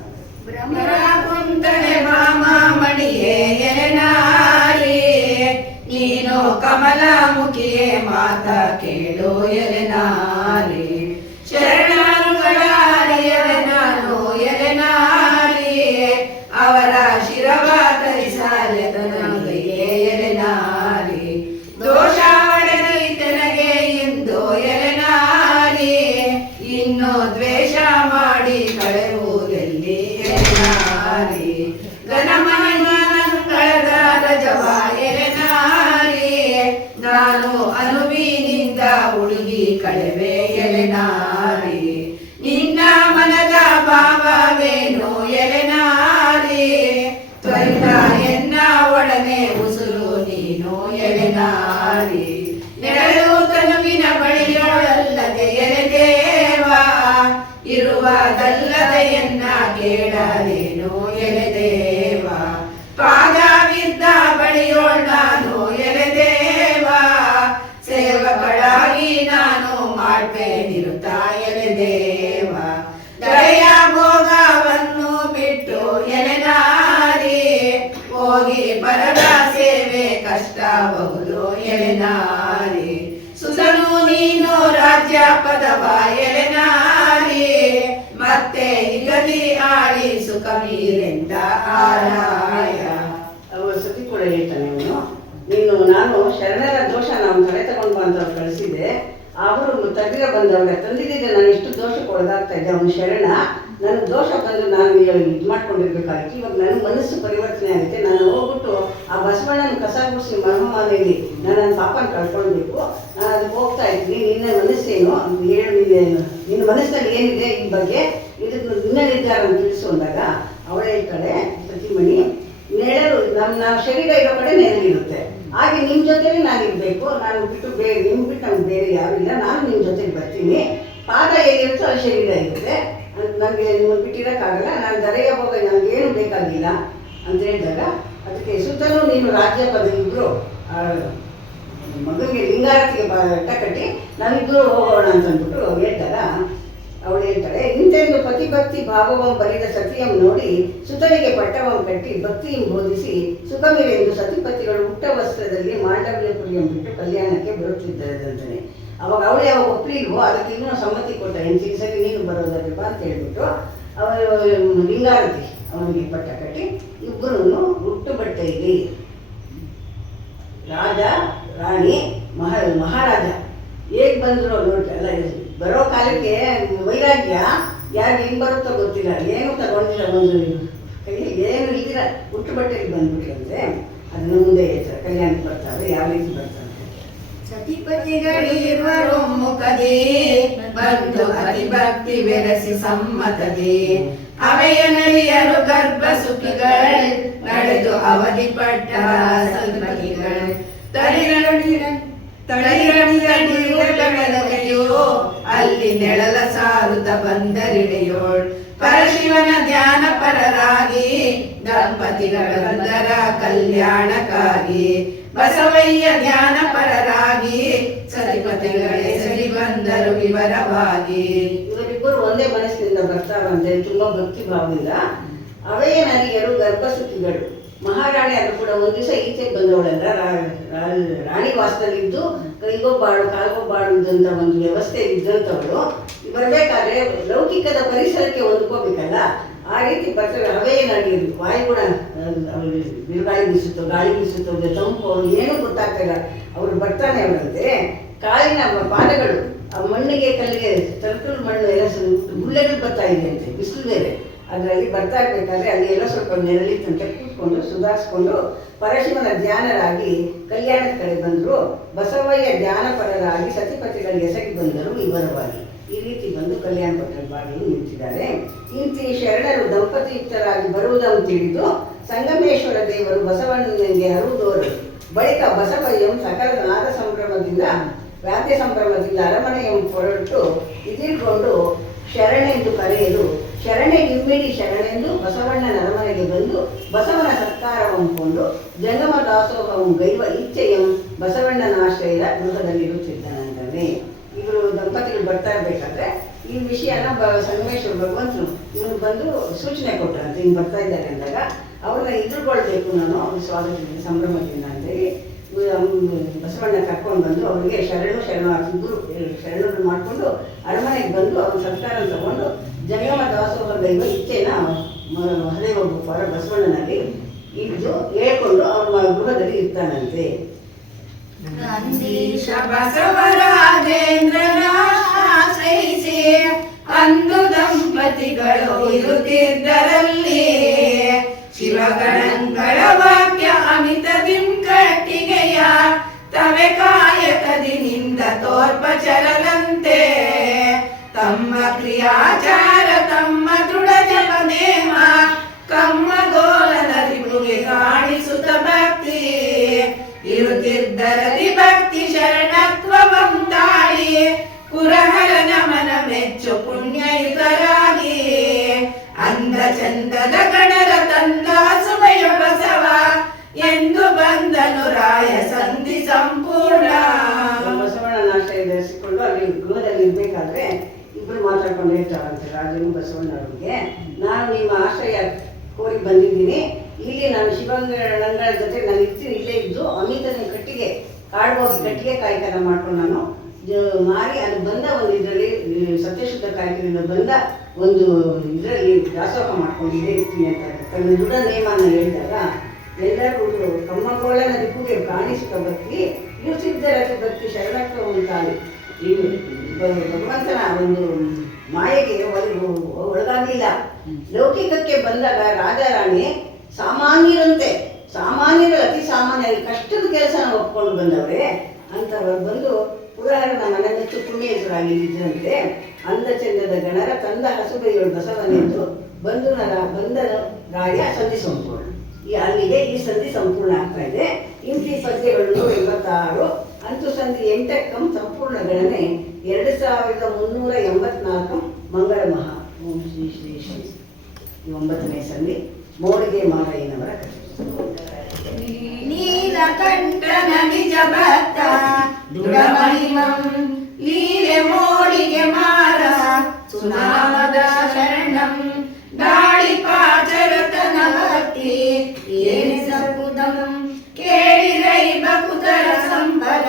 ಕುಂತಳೆ ಮಾಮಣಿಯೇ ಎಲೆನಾರಿ ನೀನು ಕಮಲಾಮುಖಿಯೇ ಮಾತ ಕೇಳು ಎಲೆನಾರಿ ಶರಣರುಗಳಾರಿಯರೆ ನಾನು ಎಲೆನಾರಿ ಅವರ ಶಿರವ ತರಿಸಾಲೆತನಗೆ ಎಲೆನಾರಿ ದೋಷ ಒಡೆದೈತನಗೆ ಎಂದು ಎಲೆನಾರಿ ಇನ್ನು ದ್ವೇ ಕಳೆವೆ ಎಲೆ ನಾರಿ. ನಿನ್ನ ಮನದ ಭಾವವೇನು ಎಲೆ ನಾರಿ, ತ್ವರಿತ ಎನ್ನ ಒಡನೆ ಉಸುರು ನೀನು ಎಲೆ ನಾರಿ. ನೆರಳು ತನುವಿನ ಬಳಿಯೊಳಲ್ಲದೆ ಎಲೆ ದೇವ, ಇರುವುದಲ್ಲದೆ ಎನ್ನ ಕೇಳಲೇನು ಎಲೆ ದೇವ. ಪಾದವಿದ್ದ ಬಳಿಯೋಳ್ ನಾನು ಎಲೆ ದೇವ, ಸೇವಕಳಾಗಿ ನಾನು ಮಾಡ್ಬೇನಿರುತ್ತ ಎಲೆ ದೇವ. ದಯೆಯ ಭೋಗವನ್ನು ಬಿಟ್ಟು ಎಲೆ ನಾರಿ, ಹೋಗಿ ಬರದ ಸೇವೆ ಕಷ್ಟಬಹುದು ಎಲೆ ನಾರಿ. ಸುತನು ನೀನು ರಾಜ್ಯ ಪದವ ಎಲೆ ನಾರಿ, ಮತ್ತೆ ಇಗದಿ ಆಳಿ ಸುಖ ಮೀರೆಂದ ಆರಾಯ. ಅವರು ಸತಿ ಕೂಡ ಹೇಳ್ತಾನೆ ಅವನು, ನಾನು ಶರಣರ ದೋಷ ನಾವು ತಲೆ ತಗೊಂಡು ಬಂದವ್ರು ಕಳಿಸಿದೆ, ಅವರು ತಗ್ಗಿರ ಬಂದವ್ರೆ ತಂದಿದ್ದೆ, ನಾನು ಇಷ್ಟು ದೋಷಕ್ಕೆ ಒಳಗಾಗ್ತಾ ಇದ್ದೆ. ಅವನು ಶರಣ, ನನಗೆ ದೋಷ ಬಂದು ನಾನು ಇದು ಮಾಡ್ಕೊಂಡಿರ್ಬೇಕಾಗಿತ್ತು. ಇವಾಗ ನನ್ನ ಮನಸ್ಸು ಪರಿವರ್ತನೆ ಆಗುತ್ತೆ. ನಾನು ಹೋಗ್ಬಿಟ್ಟು ಆ ಬಸವಣ್ಣನ ಕಸ ಗುಡಿಸಿ ಮಹಮಾನೆಯಲ್ಲಿ ನಾನು ನನ್ನ ಪಾಪನ ಕಳ್ಕೊಳ್ಬೇಕು. ನಾನು ಅದಕ್ಕೆ ಹೋಗ್ತಾ ಇದ್ದೀನಿ. ನಿನ್ನ ಮನಸ್ಸೇನು ಹೇಳು, ನಿನ್ನ ಮನಸ್ಸಿನಲ್ಲಿ ಏನಿದೆ ಈ ಬಗ್ಗೆ, ಇದಕ್ಕೆ ನಿನ್ನ ನಿರ್ಧಾರ ತಿಳಿಸು ಅಂದಾಗ ಅವಳು ಹೇಳ್ತಾಳೆ, ಸತಿಮಣಿ, ನೆರಳು ನಮ್ಮ ಶರೀರ ಇರೋ ಕಡೆ ನೆರಳಿರುತ್ತೆ. ಹಾಗೆ ನಿಮ್ಮ ಜೊತೆಲಿ ನಾನು ಇರಬೇಕು. ನಾನು ಬಿಟ್ಟು ಬೇರೆ ನಿಮ್ಮ ಬಿಟ್ಟು ನಮ್ಗೆ ಬೇರೆ ಯಾರಿಲ್ಲ. ನಾನು ನಿಮ್ಮ ಜೊತೆಲಿ ಬರ್ತೀನಿ. ಪಾದ ಏನಿರುತ್ತೋ ಅಲ್ಲಿ ಶರೀರ ಇರುತ್ತೆ. ನನಗೆ ನಿಮ್ಮನ್ನು ಬಿಟ್ಟಿರೋಕ್ಕಾಗಲ್ಲ. ನಾನು ದರೆಯ ಹೋಗ ನನಗೇನು ಬೇಕಾಗಿಲ್ಲ ಅಂತ ಹೇಳಿದಾಗ, ಅದಕ್ಕೆ ಸುತ್ತಲೂ ನೀನು ರಾಜ್ಯ ಪದ ಇಬ್ಬರು ಮಗನಿಗೆ ಲಿಂಗಾರತಿಗೆ ಬೆಟ್ಟ ಕಟ್ಟಿ ನಾವಿಬ್ಬರು ಹೋಗೋಣ ಅಂತಂದ್ಬಿಟ್ಟು ಹೇಳಿದಾಗ ಅವಳು ಹೇಳ್ತಾಳೆ, ಇಂತೆಂದು ಪತಿಭಕ್ತಿ ಭಾವವಂ ಬರಿದ ಸತಿಯಂ ನೋಡಿ ಸುತನಿಗೆ ಪಟ್ಟವಂ ಕಟ್ಟಿ ಭಕ್ತಿಯಂ ಬೋಧಿಸಿ ಸುಖಮಿರೆಂದು ಸತಿಪತಿಗಳು ಹುಟ್ಟ ವಸ್ತ್ರದಲ್ಲಿ ಮಾಂಡವ್ಯಪುರಿಯಂ ಬಿಟ್ಟು ಕಲ್ಯಾಣಕ್ಕೆ ಬರುತ್ತಿದ್ದರಂತಾನೆ. ಅವಾಗ ಅವಳು ಯಾವಾಗ ಒಪ್ಪಲಿಲ್ವೋ ಅದಕ್ಕೆ ಇನ್ನೂ ಸಮ್ಮತಿ ಕೊಟ್ಟ, ಹೆಂಚಿನ ಸರಿ ನೀನು ಬರೋದಲ್ವಾ ಅಂತ ಹೇಳ್ಬಿಟ್ಟು ಅವಳು ಲಿಂಗಾರತಿ ಅವನಿಗೆ ಪಟ್ಟ ಕಟ್ಟಿ ಇಬ್ಬರೂ ಹುಟ್ಟು ಬಟ್ಟೆಯಲ್ಲಿ ರಾಜ ರಾಣಿ ಮಹಾರಾಜ ಹೇಗೆ ಬಂದರು ನೋಡಿ. ಅಲ್ಲ ಬರೋ ಕಾಲಕ್ಕೆ ವೈರಾಗ್ಯ ಯಾರು ಹೆಂಗೆ ಬರುತ್ತೋ ಗೊತ್ತಿಲ್ಲ, ಏನು ತಗೊಂಡಿಲ್ಲ, ಒಂದು ಕೈಯಲ್ಲಿ ಏನು ಇಲ್ದಿರ ಹುಟ್ಟು ಬಟ್ಟೆಯಲ್ಲಿ ಬಂದ್ಬಿಟ್ರಂತೆ. ಅದನ್ನು ಮುಂದೆ ಕಲ್ಯಾಣಕ್ಕೆ ಬರ್ತಾರೆ, ಯಾವ ರೀತಿ ಬರ್ತಾರೆ. ಸತಿಪತಿಗಳಿರುವರು ಮುಖದಿ ಬಂದು ಅತಿಭಕ್ತಿ ಬೆರೆಸಿ ಸಮ್ಮತದಿ, ಅವೆಯ ನರಿಯರು ಗರ್ಭ ಸುಖಿಗಳು ನಡೆದು ಅವಧಿಪಟ್ಟ ಸತಿಪತಿಗಳು ತಳಿರಣಿಯೋ ಅಲ್ಲಿ ನೆಳಲ ಸಾರುತ್ತ ಬಂದರಿಡೆಯೋಳ್. ಪರಶಿವನ ಧ್ಯಾನ ಪರರಾಗಿ ದಂಪತಿಗಳಂದರ ಕಲ್ಯಾಣಕ್ಕಾಗಿ ಬಸವಯ್ಯ ಧ್ಯಾನ ಪರರಾಗಿ ಸತಿಪತಿಗಳೇ ಸರಿ ಬಂದರು ವಿವರವಾಗಿ. ಇವರಿಬ್ಬರು ಒಂದೇ ಮನಸ್ಸಿನಿಂದ ಬರ್ತಾರಂತೆ, ತುಂಬಾ ಭಕ್ತಿ ಭಾವದಿಂದ. ಅವೆಯ ನರಿಯರು ಗರ್ಭಸುಖಿಗಳು. ಮಹಾರಾಣಿ ಅದು ಕೂಡ ಒಂದು ದಿವಸ ಈಚೆಗೆ ಬಂದವಳಲ್ಲ, ರಾಣಿ ವಾಸದಲ್ಲಿದ್ದು ಕೈಗೊಬ್ಬಾಳು ಕಾಲ್ಗೊಬ್ಬಾಳು ಇದ್ದಂಥ ಒಂದು ವ್ಯವಸ್ಥೆ ಇದ್ದಂಥವಳು ಬರಬೇಕಾದ್ರೆ ಲೌಕಿಕದ ಪರಿಸರಕ್ಕೆ ಹೊಂದ್ಕೋಬೇಕಲ್ಲ, ಆ ರೀತಿ ಬರ್ತಾರೆ. ಅವೆಯ ನರಿಯರು ವಾಯುಗುಣ ಬಿರುಗಾಳಿ ಬೀಸುತ್ತೋ ಗಾಳಿ ಬೀಸುತ್ತೋ ತಂಪು ಅವರು ಏನೂ ಗೊತ್ತಾಗ್ತಿಲ್ಲ. ಅವರು ಬರ್ತಾನೆ ಅವರಂತೆ. ಕಾಲಿನ ಪಾದಗಳು ಆ ಮಣ್ಣಿಗೆ ಕಲ್ಲಿಗೆ ತರಕಲು ಮಣ್ಣು ಎಲ್ಲ ಗುಳ್ಳೆಗಳು ಬರ್ತಾ ಇದೆ ಅಂತೆ, ಬಿಸಿಲು ಬೇರೆ. ಅದರಲ್ಲಿ ಬರ್ತಾ ಇರಬೇಕಾದ್ರೆ ಅಲ್ಲಿ ಎಲ್ಲ ಸ್ವಲ್ಪ ನೆರಳಿತ್ತಂತೆ. ಕೂತ್ಕೊಂಡು ಸುಧಾರಿಸ್ಕೊಂಡು ಪರಶಿವನ ಧ್ಯಾನರಾಗಿ ಕಲ್ಯಾಣದ ಕಡೆ ಬಂದರು. ಬಸವಯ್ಯ ಧ್ಯಾನಪರರಾಗಿ ಸತಿಪತಿಗಳಿಗೆ ಎಸಗಿ ಬಂದರು ವಿವರವಾಗಿ. ಈ ರೀತಿ ಬಂದು ಕಲ್ಯಾಣ ಪಟ್ಟಣ ಬಾಗಿಲು ನಿಂತಿದ್ದಾರೆ. ಇಂತಿ ಶರಣರು ದಂಪತಿಯುಕ್ತರಾಗಿ ಬರುವುದನ್ನು ತಿಳಿದು ಸಂಗಮೇಶ್ವರ ದೇವರು ಬಸವಣ್ಣನಿಗೆ ಹರುವುದೋರು. ಬಳಿಕ ಬಸವಯ್ಯಂ ಸಕಲ ನಾದ ಸಂಭ್ರಮದಿಂದ ವಾದ್ಯ ಸಂಭ್ರಮದಿಂದ ಅರಮನೆಯ ಹೊರಟು ಇದಿರ್ಕೊಂಡು ಶರಣೆಂದು ಕರೆಯಲು ಶರಣೆಗಿಮ್ಮಿಡಿ ಶರಣೆಂದು ಬಸವಣ್ಣನ ಅರಮನೆಗೆ ಬಂದು ಬಸವನ ಸತ್ಕಾರ ಹೊಂದ್ಕೊಂಡು ಜಂಗಮ ದಾಸೋಹವು ಗೈವ ಇಚ್ಛೆಯಂ ಬಸವಣ್ಣನ ಆಶ್ರಯದ ಗೃಹದಲ್ಲಿರುತ್ತಿದ್ದಾನಂತಾನೆ. ಇವರು ದಂಪತಿಗಳು ಬರ್ತಾ ಇರಬೇಕಾದ್ರೆ ಈ ವಿಷಯನ ಸಂಗಮೇಶ್ವರ ಭಗವಂತನು ಇವ್ರು ಬಂದು ಸೂಚನೆ ಕೊಟ್ಟರಂತೆ, ಹಿಂಗೆ ಬರ್ತಾ ಇದ್ದಾರೆ ಅಂದಾಗ ಅವ್ರನ್ನ ಎದುರುಕೊಳ್ಬೇಕು ನಾನು ಅವ್ರ ಸ್ವಾಗತದಿಂದ ಸಂಭ್ರಮದಿಂದ ಅಂತೇಳಿ ಬಸವಣ್ಣ ಕರ್ಕೊಂಡು ಬಂದು ಅವರಿಗೆ ಶರಣಾರ್ಥಿ ಇಬ್ಬರು ಶರಣರು ಮಾಡಿಕೊಂಡು ಅರಮನೆಗೆ ಬಂದು ಅವ್ರ ಸರ್ಕಾರ ತಗೊಂಡು ಜಂಗಮ ದಾಸೋಹ ದೈವ ಇಚ್ಛೆನ ಹದೇ ಹೋಗ್ಬೇಕು ಬಸವಣ್ಣನಲ್ಲಿ ಇದ್ದು ಹೇಳ್ಕೊಂಡು ಅವ್ರ ಗೃಹದಲ್ಲಿ ಇರ್ತಾನಂತೆ. ನಂದೀಶ ಬಸವರಾಜೇಂದ್ರನ ಆಶ್ರಯಿಸಿ ಅಂದು ದಂಪತಿಗಳು ಇರುತ್ತಿದ್ದರಲ್ಲಿ ಶಿವಗಣಗಳ ವಾಕ್ಯ ಅಮಿತ ಕಟ್ಟಿಗೆಯ ತವೆ ಕಾಯಕದಿನಿಂದ ತೋರ್ಪ ಚರಲ ಎಂದು ಬಂದನು ರಾಯ ಸಂಧಿ ಸಂಪೂರ್ಣ. ಬಸವಣ್ಣನ ಆಶ್ರಯ ಧರಿಸಿಕೊಂಡು ಅಲ್ಲಿ ಗೃಹದಲ್ಲಿ ಇರ್ಬೇಕಾದ್ರೆ ಇಬ್ರು ಮಾತಾಡ್ಕೊಂಡು ಹೇಳ್ತಾರಂತೆ ರಾಜನು ಬಸವಣ್ಣವ್ರಿಗೆ, ನಾನು ನಿಮ್ಮ ಆಶ್ರಯ ಕೋರಿ ಬಂದಿದ್ದೀನಿ, ಇಲ್ಲಿ ನಾನು ಶಿವಂಗಗಳ ಜೊತೆ ನಾನು ಇರ್ತೀನಿ, ಇಲ್ಲೇ ಇದ್ದು ಅಮಿತನ ಕಟ್ಟಿಗೆ ಕಾಡ್ಬೋದು ಕಟ್ಟಿಗೆ ಕಾಯ್ಕನ ಮಾಡ್ಕೊಂಡು ನಾನು ಮಾರಿ ಅದು ಬಂದ ಒಂದು ಇದರಲ್ಲಿ ಸತ್ಯಶುದ್ಧ ಕಾಯ್ಕರಿಂದ ಬಂದ ಒಂದು ಇದರಲ್ಲಿ ದಾಸೋಹ ಮಾಡ್ಕೊಂಡು ಇಲ್ಲೇ ಇರ್ತೀನಿ ಅಂತ ತನ್ನ ದೃಢ ನೇಮನ ಹೇಳಿದಾಗ ಎಲ್ಲರೂ ಕಮ್ಮಗೋಳನ ದಿಕ್ಕುಗೆ ಕಾಣಿಸುತ್ತ ಭಕ್ತಿ ಇರುತ್ತಿದ್ದರಕ್ಕೆ ಭಕ್ತಿ ಶರಣತ್ವ ಉಂಟಾಗಿ ಈ ಭಗವಂತನ ಒಂದು ಮಾಯೆಗೆ ಒಳಗಾಗಲಿಲ್ಲ. ಲೌಕಿಕಕ್ಕೆ ಬಂದಾಗ ರಾಜಾರಾಣಿ ಸಾಮಾನ್ಯರಂತೆ, ಸಾಮಾನ್ಯರು ಅತಿ ಸಾಮಾನ್ಯ ಕಷ್ಟದ ಕೆಲಸನ ಒಪ್ಕೊಂಡು ಬಂದವ್ರೆ ಅಂತವರು ಬಂದು ಪುರಾಣನ ಮನಮೆಚ್ಚು ಪುಣ್ಯೇಶ್ವರಾಗಿದ್ದಂತೆ ಅಂದ ಚಂದದ ಗಣರ ತಂದ ಹಸುಬೆಯೊಳು ಬಸವನೆಂದು ಬಂದ ರಾಯ ಸಂಧಿ ಸಂಪೂರ್ಣ. ಅಲ್ಲಿಗೆ ಈ ಸಂಧಿ ಸಂಪೂರ್ಣ ಆಗ್ತಾ ಇದೆ. ಇಂತಿ ಪದ್ಯಗಳು 86 ಅಂತು ಸಂಧಿ 8 ಸಂಪೂರ್ಣ ಗಣನೆ 2384 ಮಂಗಳ ಮಹಾ ಓಂ ಶ್ರೀ ಶ್ರೀ ಶ್ರೀ 9ನೇ ಸಂಧಿ ಮೋಳಿಗೆ ಮಾರಯ್ಯನವರ ಕಥೆ. ನೀಲಕಂಠನ ನಿಜ ಭಕ್ತ ದೃಢಮಹಿಮಂ ಲೀಲೆ ಮೋಳಿಗೆ ಮಾರ ಸುನಾಮದ ಶರಣಂ ದಾಳಿ ಪಾಚರತನ ಭಕ್ತಿ ಏನಿಸಬುದಂ ಕೇಳಿರೈ ಬಕುತರ ಸಂಬಲ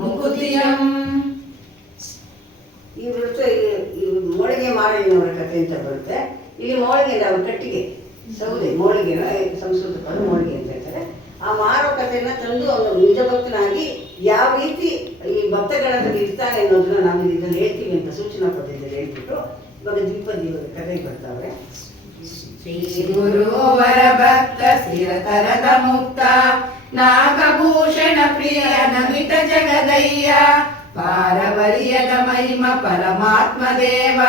ಮುಕುತಿಯಂ. ಈ ಬರುತ್ತೆ ಈ ಮೋಳಿಗೆ ಮಾರಯ್ಯನವರ ಕಥೆ ಅಂತ ಬರುತ್ತೆ. ಇಲ್ಲಿ ಮೋಳಿಗೆ ನಾವು ಕಟ್ಟಿಗೆ ಸೌದೆ ಮೋಳಿಗೆನ ಸಂಸ್ಕೃತ ಪದ ಮೋಳಿಗೆ ಅಂತ ಹೇಳ್ತಾರೆ. ಆ ಮಾರೋ ಕಥೆಯನ್ನ ತಂದು ಅವನು ನಿಜ ಭಕ್ತನಾಗಿ ಯಾವ ರೀತಿ ಈ ಭಕ್ತಗಳಲ್ಲಿ ಇರ್ತಾನೆ ಅನ್ನೋದನ್ನ ನಾವು ಇದನ್ನು ಹೇಳ್ತೀವಿ ಅಂತ ಸೂಚನಾ ಪದ್ಯದಲ್ಲಿ ಹೇಳ್ಬಿಟ್ಟು ಇವಾಗ ದ್ವಿಪದಿ ಕಥೆಗೆ ಬರ್ತಾವೆ. ಶ್ರೀ ಗುರುವರ ಭಕ್ತ ಸ್ಥಿರತರದ ಮುಕ್ತ ನಾಗಭೂಷಣ ಪ್ರಿಯ ನಮಿತ ಜಗದಯ್ಯ ಪಾರವರಿಯದ ಮಹಿಮ ಪರಮಾತ್ಮ ದೇವ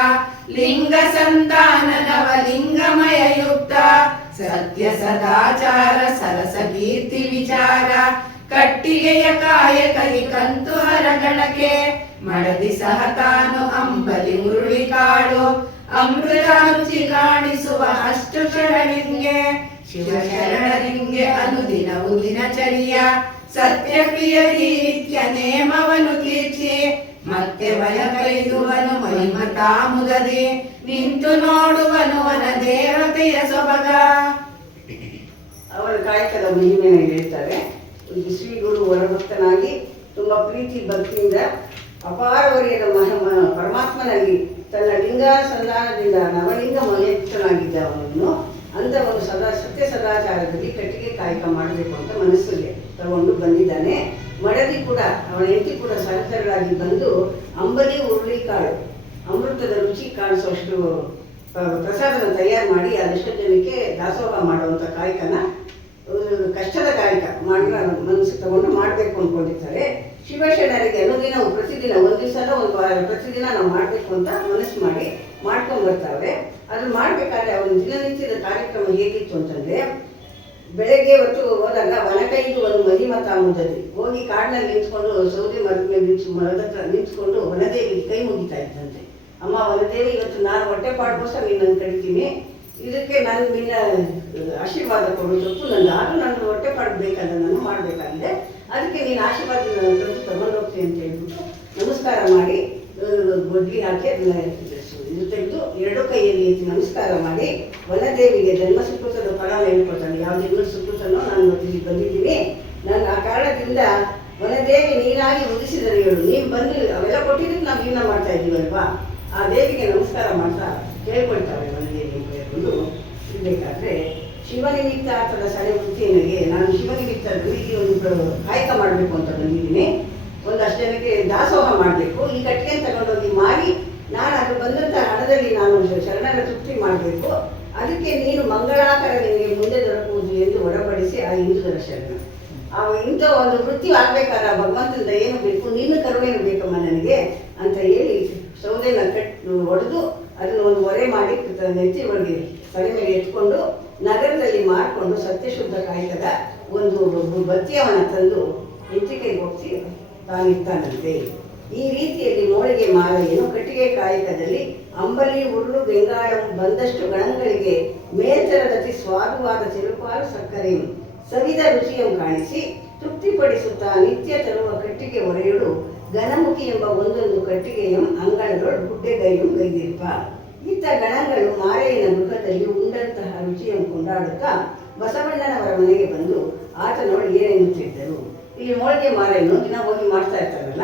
ಲಿಂಗ ಸಂತಾನ ನವಲಿಂಗಮಯ ಯುಕ್ತ ಸತ್ಯ ಸದಾಚಾರ ಸರಸ ಕೀರ್ತಿ ವಿಚಾರ ಕಟ್ಟಿಗೆಯ ಕಾಯಕಲಿ ಕಂತು ಹರಗಣಕೆ ಮಡದಿ ಸಹ ತಾನು ಅಂಬಲಿ ಮುರುಳಿ ಕಾಡು ಅಮೃತ ರುಚಿ ಕಾಣಿಸುವ ಅಷ್ಟು ಶರಣರಿಂಗೆ ಶಿವ ಶರಣರಿಂಗೆ ಅನುದಿನವು ದಿನಚರ್ಯ ಸತ್ಯಕ್ರಿಯ ನಿತ್ಯ ನೇಮವನು ತೀರ್ಚಿ ಮತ್ತೆ ಕೈದುವನು ಮಹಿಮತಾ ಮುಗದಿ ನಿಂತು ನೋಡುವನು ವನ ದೇವತೆಯ ಸೊಬಗ. ಅವರ ಕಾಯಕದ ಮಹಿಮೆಯನ್ನು ಹೇಳ್ತಾರೆ. ಶ್ರೀ ಗುರು ವರಭಕ್ತನಾಗಿ ತುಂಬ ಪ್ರೀತಿ ಭಕ್ತಿಯಿಂದ ಅಪಾರವರಿಯದ ಪರಮಾತ್ಮನಲ್ಲಿ ತನ್ನ ಲಿಂಗ ಸಂಧಾನದಿಂದ ನವಲಿಂಗ ಮಯಯುಕ್ತನಾಗಿದ್ದ ಅವನನ್ನು ಅಂಥವನು ಸತ್ಯ ಸದಾಚಾರದಲ್ಲಿ ಕಟ್ಟಿಗೆ ಕಾಯಕ ಮಾಡಬೇಕು ಅಂತ ಮನಸ್ಸಿಗೆ ತಗೊಂಡು ಬಂದಿದ್ದಾನೆ. ಮಡದಿ ಕೂಡ ಅವನ ಹೆಂಡತಿ ಕೂಡ ಸಹಚರರಾಗಿ ಬಂದು ಅಂಬಲಿ ಹುರುಳಿಕಾಳು ಅಮೃತದ ರುಚಿ ಕಾಣಿಸುವಷ್ಟು ಪ್ರಸಾದನ ತಯಾರು ಮಾಡಿ ಅದೆಷ್ಟೋ ಜನಕ್ಕೆ ದಾಸೋಹ ಮಾಡುವಂಥ ಕಾಯಕನ ಕಷ್ಟದ ಕಾಯಕ ಮಾಡಿ ಮನಸ್ಸು ತಗೊಂಡು ಮಾಡಬೇಕು ಅಂದ್ಕೊಂಡಿರ್ತಾರೆ. ಶಿವಶರಣರಿಗೆ ಅನುದಿನ ಪ್ರತಿದಿನ ಒಂದು ದಿವಸ ಒಂದು ವಾರ ಪ್ರತಿದಿನ ನಾವು ಮಾಡಬೇಕು ಅಂತ ಮನಸ್ಸು ಮಾಡಿ ಮಾಡ್ಕೊಂಡು ಬರ್ತಾವೆ. ಅದನ್ನು ಮಾಡಬೇಕಾದ್ರೆ ಅವನ ದಿನನಿತ್ಯದ ಕಾರ್ಯಕ್ರಮ ಹೇಗಿತ್ತು ಅಂತಂದರೆ, ಬೆಳಗ್ಗೆ ಹೊತ್ತು ಹೋದಾಗ ವನಕೈದು ಒಂದು ಮಹಿಮತ ಮುದದಿ ಹೋಗಿ ಕಾಡಿನಲ್ಲಿ ನಿಂತ್ಕೊಂಡು ಸೌದೆ ಮರದ ಮೇಲೆ ಮರದ ಹತ್ರ ನಿಂತ್ಕೊಂಡು ವನದೇವಿಗೆ ಕೈ ಮುಗಿತಾ ಇದ್ದಂತೆ. ಅಮ್ಮ ವನದೇವಿ, ಇವತ್ತು ನಾನು ಹೊಟ್ಟೆಪಾಡ್ಗೋಸ್ಕರ ನಿನ್ನನ್ನು ಕರಿತೀನಿ, ಇದಕ್ಕೆ ನಾನು ನಿನ್ನ ಆಶೀರ್ವಾದ ಕೊಡೋದಕ್ಕೂ ನಾನು ಹೊಟ್ಟೆಪಾಡು ಬೇಕಲ್ಲ, ನಾನು ಮಾಡಬೇಕಾಗಿದೆ, ಅದಕ್ಕೆ ನೀನು ಆಶೀರ್ವಾದ ಕರೆದು ತಗೊಂಡೋಗ್ತೀನಿ ಅಂತ ಹೇಳ್ಬಿಟ್ಟು ನಮಸ್ಕಾರ ಮಾಡಿ ಬೊಡ್ಲಿ ಹಾಕಿ ಅದನ್ನ ಇದು ತೆಗೆದು ಎರಡು ಕೈಯಲ್ಲಿ ಎತ್ತಿ ನಮಸ್ಕಾರ ಮಾಡಿ ವನದೇವಿಗೆ ಜನ್ಮ ಸುಕೃತದ ಫಲ ಹೇಳ್ಕೊತಾನೆ. ಯಾವ ಜನ್ಮ ಸುಕೃತನೋ ನಾನು ಇಲ್ಲಿ ಬಂದಿದ್ದೀನಿ, ನಾನು ಆ ಕಾರಣದಿಂದ ವನದೇವಿ ನೀನಾಗಿ ಉದಿಸಿದರೆ ಹೇಳು, ನೀನು ಬಂದು ಅವೆಲ್ಲ ಕೊಟ್ಟಿದ್ದಕ್ಕೆ ನಾವು ಜೀವನ ಮಾಡ್ತಾ ಇದ್ದೀವಲ್ವಾ, ಆ ದೇವಿಗೆ ನಮಸ್ಕಾರ ಮಾಡ್ತಾ ಕೇಳ್ಕೊಳ್ತಾವೆ ವನದೇವಿ ಕೇಳ್ಕೊಂಡು ಇರಬೇಕಾದ್ರೆ. ಶಿವನಿಮಿತ್ತಾರ್ಥದ ಸಡೆ ವೃತ್ತಿಯನಿಗೆ ನಾನು ಶಿವನಿಮಿತ್ತದಲ್ಲಿ ಒಂದು ಕಾಯಕ ಮಾಡಬೇಕು ಅಂತ ಬಂದಿದ್ದೀನಿ, ಒಂದಷ್ಟು ಜನಕ್ಕೆ ದಾಸೋಹ ಮಾಡಬೇಕು, ಈ ಕಟ್ಟಿಗೆ ತಗೊಂಡೋಗಿ ಮಾರಿ ನಾನು ಅದು ಬಂದಂಥ ಹಣದಲ್ಲಿ ನಾನು ಶರಣರ ತೃಪ್ತಿ ಮಾಡಬೇಕು, ಅದಕ್ಕೆ ನೀನು ಮಂಗಳಾಕರ ನಿನಗೆ ಮುಂದೆ ದೊರಕುವುದು ಎಂದು ಒಡಪಡಿಸಿ ಆ ಹಿಂದೂಗಳ ಶರಣ. ಇಂಥ ಒಂದು ವೃತ್ತಿ ಆಗಬೇಕಾದ್ರೆ ಭಗವಂತನಿಂದ ಏನು ಬೇಕು, ನಿನ್ನ ಕರುಣೆನು ಬೇಕಮ್ಮ ನನಗೆ ಅಂತ ಹೇಳಿ ಸೌದೆನ ಒಡೆದು ಅದನ್ನು ಒಂದು ಒರೆ ಮಾಡಿ ನೆತ್ತಿ ಒಳಗೆ ತಲೆ ಮೇಲೆ ಎತ್ಕೊಂಡು ನಗರದಲ್ಲಿ ಮಾಡಿಕೊಂಡು ಸತ್ಯಶುದ್ಧ ಕಾಯಕದ ಒಂದು ಬತ್ತಿಯವನ್ನ ತಂದು ಹೆಚ್ಚಿಗೆ ಒಪ್ಪಿಸಿ ತಾನಿರ್ತಾನಂತೆ. ಈ ರೀತಿಯಲ್ಲಿ ಮೋಳಿಗೆ ಮಾರಯ್ಯನು ಕಟ್ಟಿಗೆ ಕಾಯಕದಲ್ಲಿ ಅಂಬಲಿ ಉರುಳು ಬೆಂಗಾಳ ಬಂದಷ್ಟು ಗಣಗಳಿಗೆ ಮೇಲ್ತರದತಿ ಸ್ವಾದುವಾದ ಚಿರುಪಾಲು ಸಕ್ಕರೆಯು ಸವಿದ ರುಚಿಯನ್ನು ಕಾಣಿಸಿ ತೃಪ್ತಿಪಡಿಸುತ್ತಾ ನಿತ್ಯ ತರುವ ಕಟ್ಟಿಗೆ ಒರೆಯುಡು ಗಣಮುಖಿ ಎಂಬ ಒಂದೊಂದು ಕಟ್ಟಿಗೆಯಂ ಅಂಗಳಗಳು ಗುಡ್ಡೆಗೈಯಂ ಗೈದಿರ್ಪ. ಇತ್ತ ಗಣಗಳು ಮಾರೆಯನ ಗೃಹದಲ್ಲಿ ಉಂಡಂತಹ ರುಚಿಯನ್ನು ಕೊಂಡಾಡುತ್ತಾ ಬಸವಣ್ಣನವರ ಮನೆಗೆ ಬಂದು ಆತನೊಳು ಏನೆನ್ನುತ್ತಿದ್ದರು. ಇಲ್ಲಿ ಮೋಳಿಗೆ ಮಾರೆಯನ್ನು ದಿನ ಹೋಗಿ ಮಾಡ್ತಾ ಇರ್ತಾರಲ್ಲ,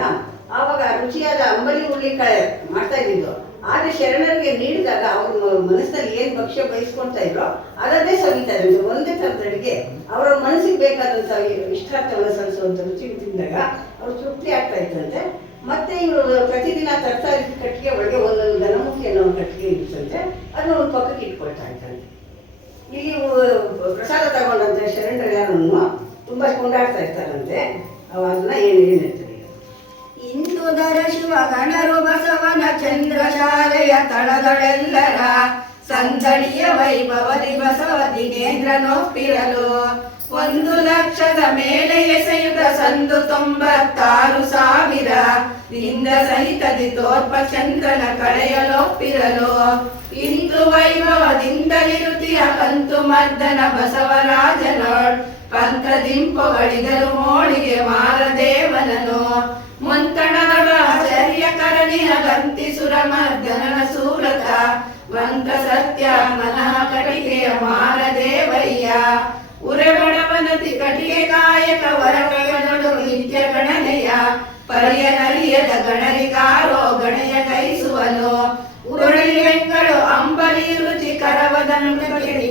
ಆವಾಗ ರುಚಿಯಾದ ಅಂಬಲಿ ಹುರುಳಿಕಾಯಿ ಮಾಡ್ತಾ ಇದ್ದಿದ್ದು. ಆದರೆ ಶರಣರಿಗೆ ನೀಡಿದಾಗ ಅವ್ರ ಮನಸ್ಸಿನಲ್ಲಿ ಏನು ಭಕ್ಷ್ಯ ಬಯಸ್ಕೊಳ್ತಾ ಇದ್ರೋ ಅದನ್ನೇ ಸವಿತಾ ಇದ್ರು. ಒಂದೇ ಥರದ ಅಡುಗೆ ಅವರ ಮನಸ್ಸಿಗೆ ಬೇಕಾದಂಥ ಇಷ್ಟಾರ್ಥವನ್ನು ಸಲ್ಲಿಸುವಂಥ ರುಚಿ ತಿಂದಾಗ ಅವ್ರು ತೃಪ್ತಿ ಆಗ್ತಾ ಇತ್ತಂತೆ. ಮತ್ತೆ ಇವರು ಪ್ರತಿದಿನ ತರ್ತಾ ಇದ್ದ ಕಟ್ಟಿಗೆ ಒಳಗೆ ಒಂದೊಂದು ಗಣಮುಖಿ ಅನ್ನೋ ಕಟ್ಟಿಗೆ ಇರ್ತಂತೆ, ಅದನ್ನ ಒಂದು ಪಕ್ಕಕ್ಕೆ ಇಟ್ಕೊಳ್ತಾ ಇತ್ತಂತೆ. ಇಲ್ಲಿ ಪ್ರಸಾದ ತಗೊಂಡಂತೆ ಶರಣರೆಲ್ಲರನ್ನು ತುಂಬ ಕೊಂಡಾಡ್ತಾ ಇರ್ತಾರಂತೆ. ಅದನ್ನ ಏನು ಹೇಳ್ತಾರೆ. ಇಂದು ದರ ಶಿವ ಗಣರು ಬಸವನ ಚಂದ್ರಶಾಲೆಯ ತಳದಳೆಲ್ಲರ ಸಂದಡಿಯ ವೈಭವದಿ ಬಸವ ದಿನೇಂದ್ರನೊಪ್ಪಿರಲು 1,00,000 ಮೇಲೆ ಎಸೆಯುತ ಸಂದು 96,000 ದಿಂದ ಸಹಿತದಿ ತೋರ್ಪ ಚಂದ್ರನ ಕಳೆಯಲೊಪ್ಪಿರಲು ಇಂದು ವೈಭವದಿಂದಲಿರುತಿಯ ಕಂತು ಮರ್ದನ ಬಸವರಾಜನೋಳ್ ಪಂಥದಿಂಪೊಗಳಿಗರು ಮೋಳಿಗೆ ಮಾರದೇವನನು ಮುಂತಣದ ಆಚಾರ್ಯಕರಣಿಯ ಗಂತಿಸುರ ಮರ್ದನನ ಸೂರತ ವಂತ ಸತ್ಯ ಮನಃ ಕಟಿಕೆಯ ಮಾರದೇವಯ್ಯ ಉರೆಬಡವನತಿ ಕಟಿಕೆ ಕಾಯಕ ವರಗಣಗಳು ನಿತ್ಯ ಗಣನೆಯ ಪರಿಯನರಿಯದ ಗಣರಿಗಾರೋ ಗಣೆಯ ಕೈಸುವನು ಉರುಳಿವೆಂಗಳು ಅಂಬಲಿ ರುಚಿ ಕರವದನು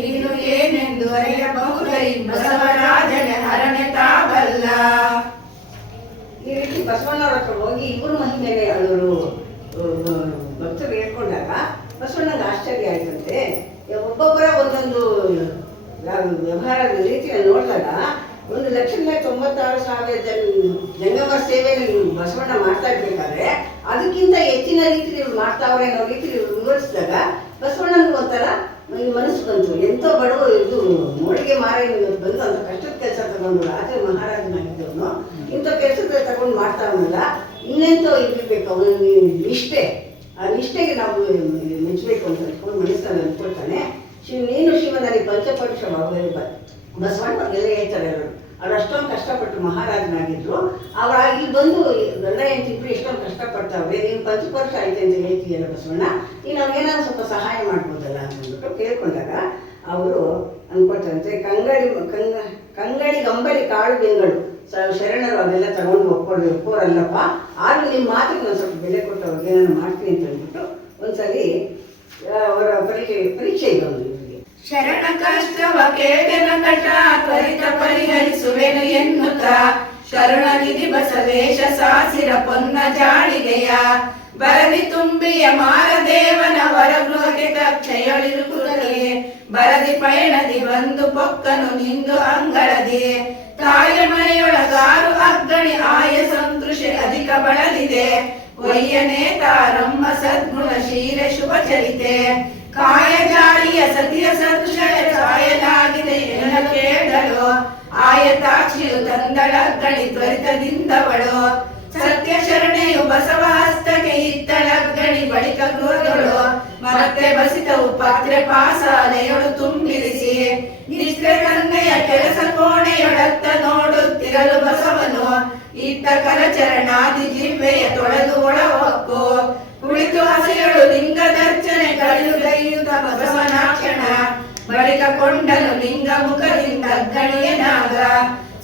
ನೀನು ಏನೆಂದು ಅರಿಯಬಹುದೈ ಬಸವರಾಜನ ಹರನೆ ತಾಬಲ್ಲ. ಈ ರೀತಿ ಬಸವಣ್ಣವ್ರ ಹತ್ರ ಹೋಗಿ ಇಬ್ಬರು ಮಹಿಮೆಗೆ ಅವರು ಭಕ್ತರು ಹೇಳ್ಕೊಂಡಾಗ ಬಸವಣ್ಣಂಗೆ ಆಶ್ಚರ್ಯ ಆಯ್ತಂತೆ. ಒಬ್ಬೊಬ್ಬರ ಒಂದೊಂದು ವ್ಯವಹಾರದ ರೀತಿಯನ್ನು ನೋಡಿದಾಗ 1,96,000 ಜಂಗಮ ಸೇವೆಯನ್ನು ಬಸವಣ್ಣ ಮಾಡ್ತಾ ಇರ್ಬೇಕಾದ್ರೆ ಅದಕ್ಕಿಂತ ಹೆಚ್ಚಿನ ರೀತಿಯಲ್ಲಿ ಇವ್ರು ಮಾಡ್ತಾವ್ರೆ ಅನ್ನೋ ರೀತಿಯಲ್ಲಿ ಇವ್ರು ವಿವರಿಸಿದಾಗ ಬಸವಣ್ಣನಿಗೆ ಒಂಥರ ಮನಸ್ಸು ಬಂತು. ಎಂತೋ ಬಡವ ಇದು ಮೋಳಿಗೆ ಮಾರಿ ಬಂದು ಅಂತ ಕಷ್ಟದ ಕೆಲಸ ತಗೊಂಡು ರಾಜ ಮಹಾರಾಜನಾಗಿದ್ದವನು ಇಂಥ ಕೆಲಸದ ತಗೊಂಡು ಮಾಡ್ತಾವನಲ್ಲ, ಇನ್ನೆಂತೋ ಇರಬೇಕು ಅವನ ನಿಷ್ಠೆ. ಆ ನಿಷ್ಠೆಗೆ ನಾವು ಮೆಚ್ಚಬೇಕು ಅಂತ ಅಂದ್ಕೊಂಡು ಮನಸ್ಸನ್ನು ಅಂದ್ಕೊಳ್ತಾನೆ. ನೀನು ಶಿವನಲ್ಲಿ ಪಂಚಪಕ್ಷ ಬಸವಣ್ಣ ಎಲ್ಲ ಹೇಳ್ತಾರೆ. ಅವ್ರು ಅಷ್ಟೊಂದು ಕಷ್ಟಪಟ್ಟು ಮಹಾರಾಜನಾಗಿದ್ರು. ಅವ್ರು ಇಲ್ಲಿ ಬಂದು ಗಂಡ ಹೆಂಡತಿಬ್ರು ಎಷ್ಟೊಂದು ಕಷ್ಟಪಡ್ತಾವ್ರೆ, ನೀನು ಪಂಚಪಕ್ಷ ಆಯ್ತು ಅಂತ ಹೇಳ್ತೀಯಲ್ಲ ಬಸವಣ್ಣ, ನೀನು ಅವ್ರಿಗೇನಾದ್ರು ಸ್ವಲ್ಪ ಸಹಾಯ ಮಾಡ್ಬೋದಲ್ಲ ಅಂತಂದ್ಬಿಟ್ಟು ಕೇಳ್ಕೊಂಡಾಗ ಅವರು ಅಂದ್ಕೊಳ್ತಾರಂತೆ. ಕಂಗಡಿ ಗಂಬಳಿ ಕಾಳು ಬೆಂಗಳು ಶರಣರು ಅದೆಲ್ಲ ತಗೊಂಡು ಒಪ್ಪೋರಲ್ಲಪ್ಪ, ಆದರೂ ನಿಮ್ಮ ಮಾತಿಗೆ ನಾನು ಸ್ವಲ್ಪ ಬೆಲೆ ಕೊಟ್ಟು ಅವ್ರಿಗೆ ಏನಾದ್ರು ಮಾಡ್ತೀನಿ ಅಂತ ಅಂದ್ಬಿಟ್ಟು ಒಂದ್ಸಲಿ ಅವರ ಪರೀಕ್ಷೆ ಇದೆ ಒಂದು ಶರಣ ಕಷ್ಟವ ಕೇಳನ ಕಟ ತ್ವರಿತ ಪರಿಹರಿಸುವೆನು ಎನ್ನುತ್ತ ಶರಣನಿಧಿ ಬಸವೇಶ ಸಾಸಿರ ಪೊನ್ನ ಜಾಳಿಗೆಯ ಬರದಿ ತುಂಬಿಯ ಮಾರದೇವನ ವರಗೃಹಕ್ಕೆ ಕಕ್ಷೆಯೊಳಿರುತ್ತದೆ ಬರದಿ ಪಯಣದಿ ಬಂದು ಪೊಕ್ಕನು ನಿಂದು ಅಂಗಳದಿ ತಾಯ ಮನೆಯೊಳಗಾರು ಅಗ್ಗಣಿ ಆಯ ಸಂತೃಷೆ ಅಧಿಕ ಬಳಲಿದೆ ಒಯ್ಯನೇ ತಾರಮ್ಮ ಸದ್ಗುಣ ಶೀಲ ಶುಭ ಚರಿತೆ ಕಾಯ ಜಾಳಿಯ ಸತಿಯ ಸದೃಶಯ ಕಾಯಲಾಗಿದೆ ಎನ್ನ ಕೇಳಲು ಆಯತಾಕ್ಷಿಯು ತಂದಳಗ್ಗಣಿ ತ್ವರಿತದಿಂದವಳು ಸತ್ಯ ಶರಣೆಯು ಬಸವ ಹಸ್ತಕ್ಕೆ ಇತ್ತಳಗ್ಗಣಿ ಬಳಿಕ ಗೃಹಗಳು ಮತ್ತೆ ಬಸಿತವು ಪಾತ್ರೆ ಪಾಸಾಲೆಯೊಳು ತುಂಬಿರಿಸಿ ನಿಷ್ಠೆ ಕನ್ನೆಯ ಕೆಲಸ ಕೋಣೆಯೊಳತ್ತ ನೋಡುತ್ತಿರಲು ಬಸವನು ಇತ್ತ ಕರಚರಣಾದಿ ಜಿಹ್ವೆಯ ತೊಳೆದು ಒಳಹೊಕ್ಕು ಕುಳಿತು ಹಸೆಯಳು ಲಿಂಗದರ್ಚನೆ ಕಳೆಯುಗೈಯುತ ಬಸವನಾಕ್ಷಣ ಬಳಿಕ ಕೊಂಡನು ಲಿಂಗ ಮುಖದಿಂದ ಗಣಿಯನಾಗ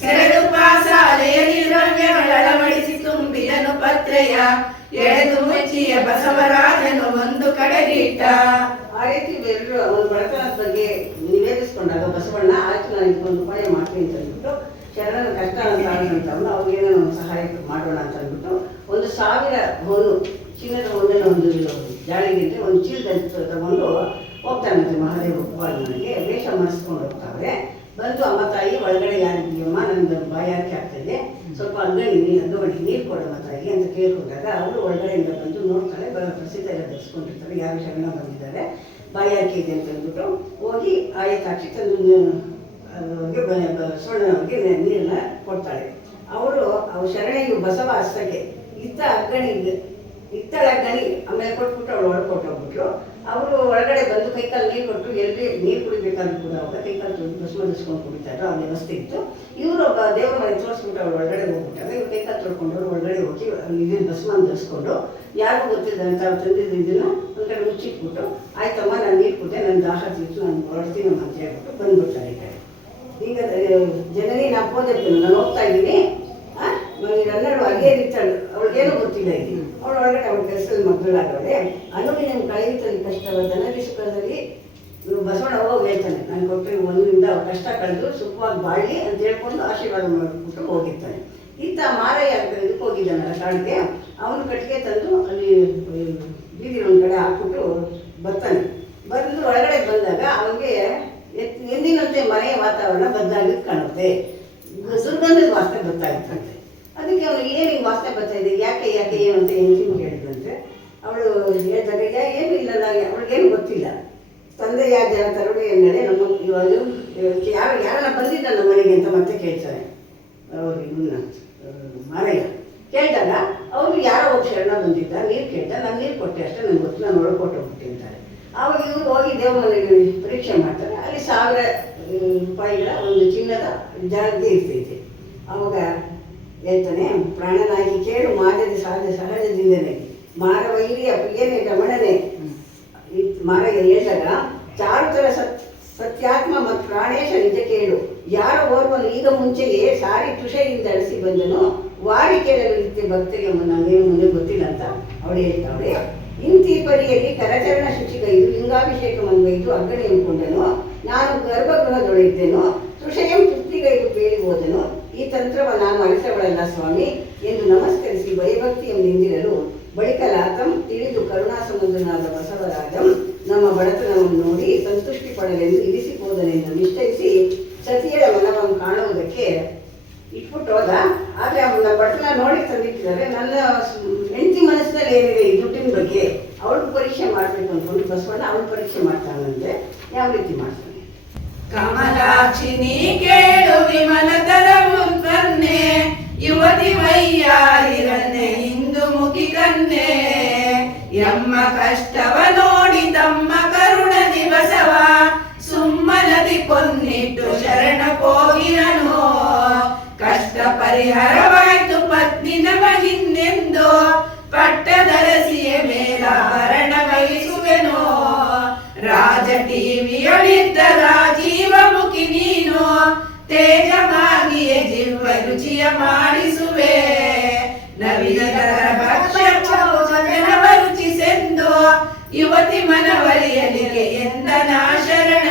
ಸೆಳೆದು ಪಾಸಾಲೆಯಲ್ಲಿ ದ್ರವ್ಯಗಳಳವಡಿಸಿ ತುಂಬಿದನು ಪತ್ರೆಯ ಎಳೆದು ಮುಚ್ಚಿಯ ಬಸವರಾಜನು ಒಂದು ಕಡೆಗಿಟ್ಟ. ಆ ರೀತಿ ಎಲ್ಲರೂ ಅವನ ಬಡತನದ ಬಗ್ಗೆ ನಿವೇದಿಸ್ಕೊಂಡಾಗ ಬಸವಣ್ಣ ಆಯ್ತು ನಾನು ಇದಕ್ಕೊಂದು ಉಪಾಯ ಮಾಡ್ತೀನಿ ಅಂತ ಅಂದ್ಬಿಟ್ಟು ಶರಣನ ಕಷ್ಟ ಅಂತ ಅವ್ರಿಗೇನೋ ಒಂದು ಸಹಾಯ ಮಾಡೋಣ ಅಂತ ಅಂದ್ಬಿಟ್ಟು 1,000 ಹೊನ್ನು ಚಿನ್ನದ ಹೊನ್ನನ್ನು ಒಂದು ಜಾಳಿಗೆ ಒಂದು ಚೀಲದಲ್ಲಿ ತಗೊಂಡು ಹೋಗ್ತಾನಂತೆ. ಮಹಾದೇವ ಉಪವಾದನಿಗೆ ವೇಷ ಮಾಡಿಸ್ಕೊಂಡು ಹೋಗ್ತಾವ್ರೆ. ಬಂದು ಅಮ್ಮ ತಾಯಿ ಒಳಗಡೆ ಯಾರಿದ್ದೀಯಮ್ಮ, ನನ್ನದು ಬಾಯಾರಿಕೆ ಆಗ್ತಾಯಿದೆ, ಸ್ವಲ್ಪ ಅಂಗಡಿ ನೀರು ಕೊಡಮ್ಮ ತಾಯಿ ಅಂತ ಕೇಳ್ಕೊಂಡಾಗ ಅವರು ಒಳಗಡೆಯಿಂದ ಬಂದು ನೋಡ್ತಾಳೆ. ಪ್ರಸಿದ್ಧ ಎಲ್ಲ ಧರಿಸ್ಕೊಂಡಿರ್ತಾರೆ, ಯಾರು ಶರಣ ಬಂದಿದ್ದಾರೆ, ಬಾಯಾರಿಕೆ ಇದೆ ಅಂತ ಅಂದ್ಬಿಟ್ಟು ಹೋಗಿ ಆಯತಾಕ್ಷಿ ತಂದು ಬಸವಣ್ಣನವ್ರಿಗೆ ನೀರನ್ನ ಕೊಡ್ತಾಳೆ. ಅವ್ರು ಶರಣೆಯು ಬಸವ ಹಸ್ತಕ್ಕೆ ಇತ್ತಳಗ್ಗಣಿ ಆಮೇಲೆ ಕೊಟ್ಬಿಟ್ಟು ಅವಳು ಒಳಗೆ ಕೊಟ್ಟೋಗ್ಬಿಟ್ರು. ಅವರು ಒಳಗಡೆ ಬಂದು ಕೈಕಾಲು ನೀರು ಕೊಟ್ಟು ಎಲ್ಲಿ ನೀರು ಕುಡಿಬೇಕಾದ್ರೂ ಕೂಡ ಅವಾಗ ಕೈಕಾಲು ತೊಳೆದು ಭಸ್ಮ ಧರಿಸ್ಕೊಂಡು ಕುಡಿತಾರೋ ಆ ವ್ಯವಸ್ಥೆ ಇತ್ತು. ಇವರು ಒಬ್ಬ ದೇವರ ಮನೆ ತೋರಿಸ್ಬಿಟ್ಟು ಅವ್ರು ಒಳಗಡೆ ಹೋಗ್ಬಿಟ್ಟಾಗ ಇವ್ರು ಕೈಕಾಲು ತೊಳ್ಕೊಂಡು ಅವ್ರು ಒಳಗಡೆ ಹೋಗಿ ಇದನ್ನು ಭಸ್ಮ ಧರಿಸ್ಕೊಂಡು ಯಾರಿಗೂ ಗೊತ್ತಿದ್ದಂತ ಅವ್ರು ತಂದಿದ್ದು ಇದನ್ನು ಒಂದು ಕಡೆ ಮುಚ್ಚಿಟ್ಬಿಟ್ಟು ಆಯ್ತಮ್ಮ ನಾನು ನೀರು ಕುಡ್ದೆ ನನ್ನ ದಾಹ ತೀರ್ತು ನಾನು ಹೊರಡ್ತೀನಮ್ಮ ಅಂತ ಹೇಳ್ಬಿಟ್ಟು ಬಂದ್ಬಿಡ್ತಾರೆ ಈ ಕಡೆ. ಈಗ ಜನನಿ ನಾ ಹೋದೆಪ್ಪನು ನಾನು ಹೋಗ್ತಾ ಇದ್ದೀನಿ, ನನ್ನೆರಡು ಅರಿಯರಿತ್ತಾಳು, ಅವಳಿಗೇನೂ ಗೊತ್ತಿಲ್ಲ ಇಲ್ಲಿ. ಅವಳು ಒಳಗಡೆ ಅವಳ ಕೆಲಸದಲ್ಲಿ ಮಕ್ಕಳಾಗವಳೆ. ಅನುವಿನ ಕಳೆಯುತ್ತಲ್ಲಿ ಕಷ್ಟವ ದನದಿ ಸುಖದಲ್ಲಿ ಬಸವಣ್ಣ ಹೋಗಿ ಹೇಳ್ತಾನೆ, ನಾನು ಕೊಟ್ಟರೆ ಒಂದರಿಂದ ಅವ್ರ ಕಷ್ಟ ಕಳೆದು ಸುಖವಾಗಿ ಬಾಳಿ ಅಂತ ಹೇಳ್ಕೊಂಡು ಆಶೀರ್ವಾದ ಮಾಡಿಬಿಟ್ಟು ಹೋಗಿರ್ತಾನೆ. ಇತ್ತ ಮಾರಯ್ಯ ಇದಕ್ಕೆ ಹೋಗಿದ್ದಾನಲ್ಲ ಕಾಡಿಗೆ, ಅವನು ಕಟ್ಟಿಗೆ ತಂದು ಅಲ್ಲಿ ಬೀದಿ ಒಂದು ಕಡೆ ಹಾಕ್ಬಿಟ್ಟು ಬರ್ತಾನೆ. ಬಂದು ಒಳಗಡೆ ಬಂದಾಗ ಅವನಿಗೆ ಎಂದಿನಂತೆ ಮನೆಯ ವಾತಾವರಣ ಬದಲಾಗಿದ್ದು ಕಾಣುತ್ತೆ, ದುರ್ಗಂಧದ ವಾಸನೆ ಗೊತ್ತಾಗುತ್ತಂತೆ. ಅದಕ್ಕೆ ಅವನು ಏನು ಹಿಂಗೆ ವಾಸನೆ ಬರ್ತಾ ಇದೆ, ಯಾಕೆ ಏನು ಅಂತ ಹೆಂಡತಿನ ಕೇಳಿದಂತೆ. ಅವಳು ಹೇಳಿದಾಗ ಏನೂ ಇಲ್ಲ, ಅವಳಿಗೇನು ಗೊತ್ತಿಲ್ಲ. ತಂದೆ ಯಾರು ಜನ ತರುಣಿ ಎಂದರೆ ನಮ್ಮ ಇವಾಗ ಯಾರನ್ನ ಬಂದಿದ್ದ ನಮ್ಮ ಮನೆಗೆ ಅಂತ ಮತ್ತೆ ಕೇಳ್ತಾರೆ ಅವರು ಇವನ್ನ ಮಾರಯ್ಯ. ಕೇಳಿದಾಗ ಅವರು ಯಾರೋ ಒಬ್ಬ ಶರಣ ಬಂದಿದ್ದ, ನೀರು ಕೇಳ್ದ, ನಾನು ನೀರು ಕೊಟ್ಟೆ ಅಷ್ಟೇ, ನನಗೆ ಗೊತ್ತು, ನಾನು ಒಳಗೆ ಕೊಟ್ಟೋಗ್ಬಿಟ್ಟೆ ಅಂತಾರೆ. ಆವಾಗ ಇವರು ಹೋಗಿ ದೇವ್ರ ಮನೆಗೆ ಪರೀಕ್ಷೆ ಮಾಡ್ತಾರೆ. ಅಲ್ಲಿ 1000 ರೂಪಾಯಿಗಳ ಒಂದು ಚಿನ್ನದ ಜಾಗಕ್ಕೆ ಇರ್ತೈತೆ. ಆವಾಗ ಹೇಳ್ತಾನೆ, ಪ್ರಾಣನಾಗಿ ಕೇಳು ಮಾದರಿ ಸಹಜದಿಂದನೇ ಮಾರವೈರಿಯ ಪ್ರಿಯನೇ ರಮಣನೆ. ಮಾರಯ್ಯ ಹೇಳಿದಾಗ ಚಾರುತರ ಸತ್ಯಾತ್ಮ ಮತ್ತು ಪ್ರಾಣೇಶ ನಿಜ ಕೇಳು. ಯಾರ ಓರ್ವನು ಈಗ ಮುಂಚೆಯೇ ಸಾರಿ ತುಷೆಯಿಂದ ಅಳಿಸಿ ಬಂದನು, ವಾರಿ ಕೇಳಲು ಇತ್ತೆ ಭಕ್ತರಿಗೆ ನನಗೇನು ಮುಂದೆ ಗೊತ್ತಿಲ್ಲ ಅಂತ ಅವಳು ಹೇಳ್ತಾವಳೆ. ಇಂತಿ ಪರಿಯಲ್ಲಿ ಕರಚರಣ ಶುಚಿಗೈದು ಲಿಂಗಾಭಿಷೇಕ ಮಂಗೈದು ಅಗ್ಗಣೆ ಎಂದುಕೊಂಡನು. ನಾನು ಗರ್ಭಗೃಹದೊಳಿದ್ದೆನು, ತುಷೆಯಂ ತೃಪ್ತಿಗೈದು ಬೇಡಿ ಹೋದನು. ಈ ತಂತ್ರವ ನಾನು ಅಳಿಸವಳಲ್ಲ ಸ್ವಾಮಿ ಎಂದು ನಮಸ್ಕರಿಸಿ ಭಯಭಕ್ತಿಯಂ ನಿಂದಿರಲು ಬಳಿಕಲಾತಂ ತಿಳಿದು ಕರುಣಾಸಮುದ್ರನಾದ ಬಸವರಾಜಂ ನಮ್ಮ ಬಡತನವನ್ನು ನೋಡಿ ಸಂತುಷ್ಟಿ ಪಡಲೆಂದು ಇರಿಸಿಬೋದನೆಂದು ನಿಶ್ಚಯಿಸಿ ಸತಿಯರ ಮನವನ್ನು ಕಾಣುವುದಕ್ಕೆ ಇಟ್ಬಿಟ್ಟು ಹೋದ. ಆದರೆ ಅವನ ಬಡತನ ನೋಡಿ ತಂದಿಟ್ಟಿದ್ದಾರೆ. ನನ್ನ ಹೆಂಡತಿ ಮನಸ್ಸಿನಲ್ಲಿ ಏನಿದೆ ಈ ದುಡ್ಡಿನ ಬಗ್ಗೆ ಅವಳು ಪರೀಕ್ಷೆ ಮಾಡಬೇಕು ಅಂದ್ಕೊಂಡು ಬಸವಣ್ಣ ಅವಳು ಪರೀಕ್ಷೆ ಮಾಡ್ತಾನಂತೆ. ಯಾವ ರೀತಿ ಮಾಡ್ತಾನೆ? ಕಮಲಾಕ್ಷಿನಿ ಕೇಳು ವಿಮಲತರ ಮುನ್ಕನ್ನೆ, ಯುವತಿ ವೈಯಾರಿರನ್ನೆ ಇಂದು ಮುಖಿ ಕನ್ನೆ. ಎಮ್ಮ ಕಷ್ಟವ ನೋಡಿ ತಮ್ಮ ಕರುಣದಿ ಬಸವ ಸುಮ್ಮನದಿ ಪೊನ್ನಿಟ್ಟು ಶರಣ ಹೋಗಿರನು. ಕಷ್ಟ ಪರಿಹಾರವಾಯ್ತು ಪತ್ನಿ ನಮಗಿನ್ನೆಂದು ಪಟ್ಟದರಸಿಯ ಮೇಲಾಭರಣ ವಹಿಸುವೆನು. ರಾಜ ಟಿವಿಯೊಳಿದ್ದ ರಾಜೀವ ಮುಖಿ ನೀನು, ತೇಜವಾಗಿಯೇ ಜಿವ್ವ ರುಚಿಯ ಮಾಡಿಸುವೆ. ನವಿಲರ ಭಕ್ಷ್ಯವ ರುಚಿಸೆಂದು ಯುವತಿ ಮನವರಿಯಲಿಗೆ ಎಂದನ ಶರಣ.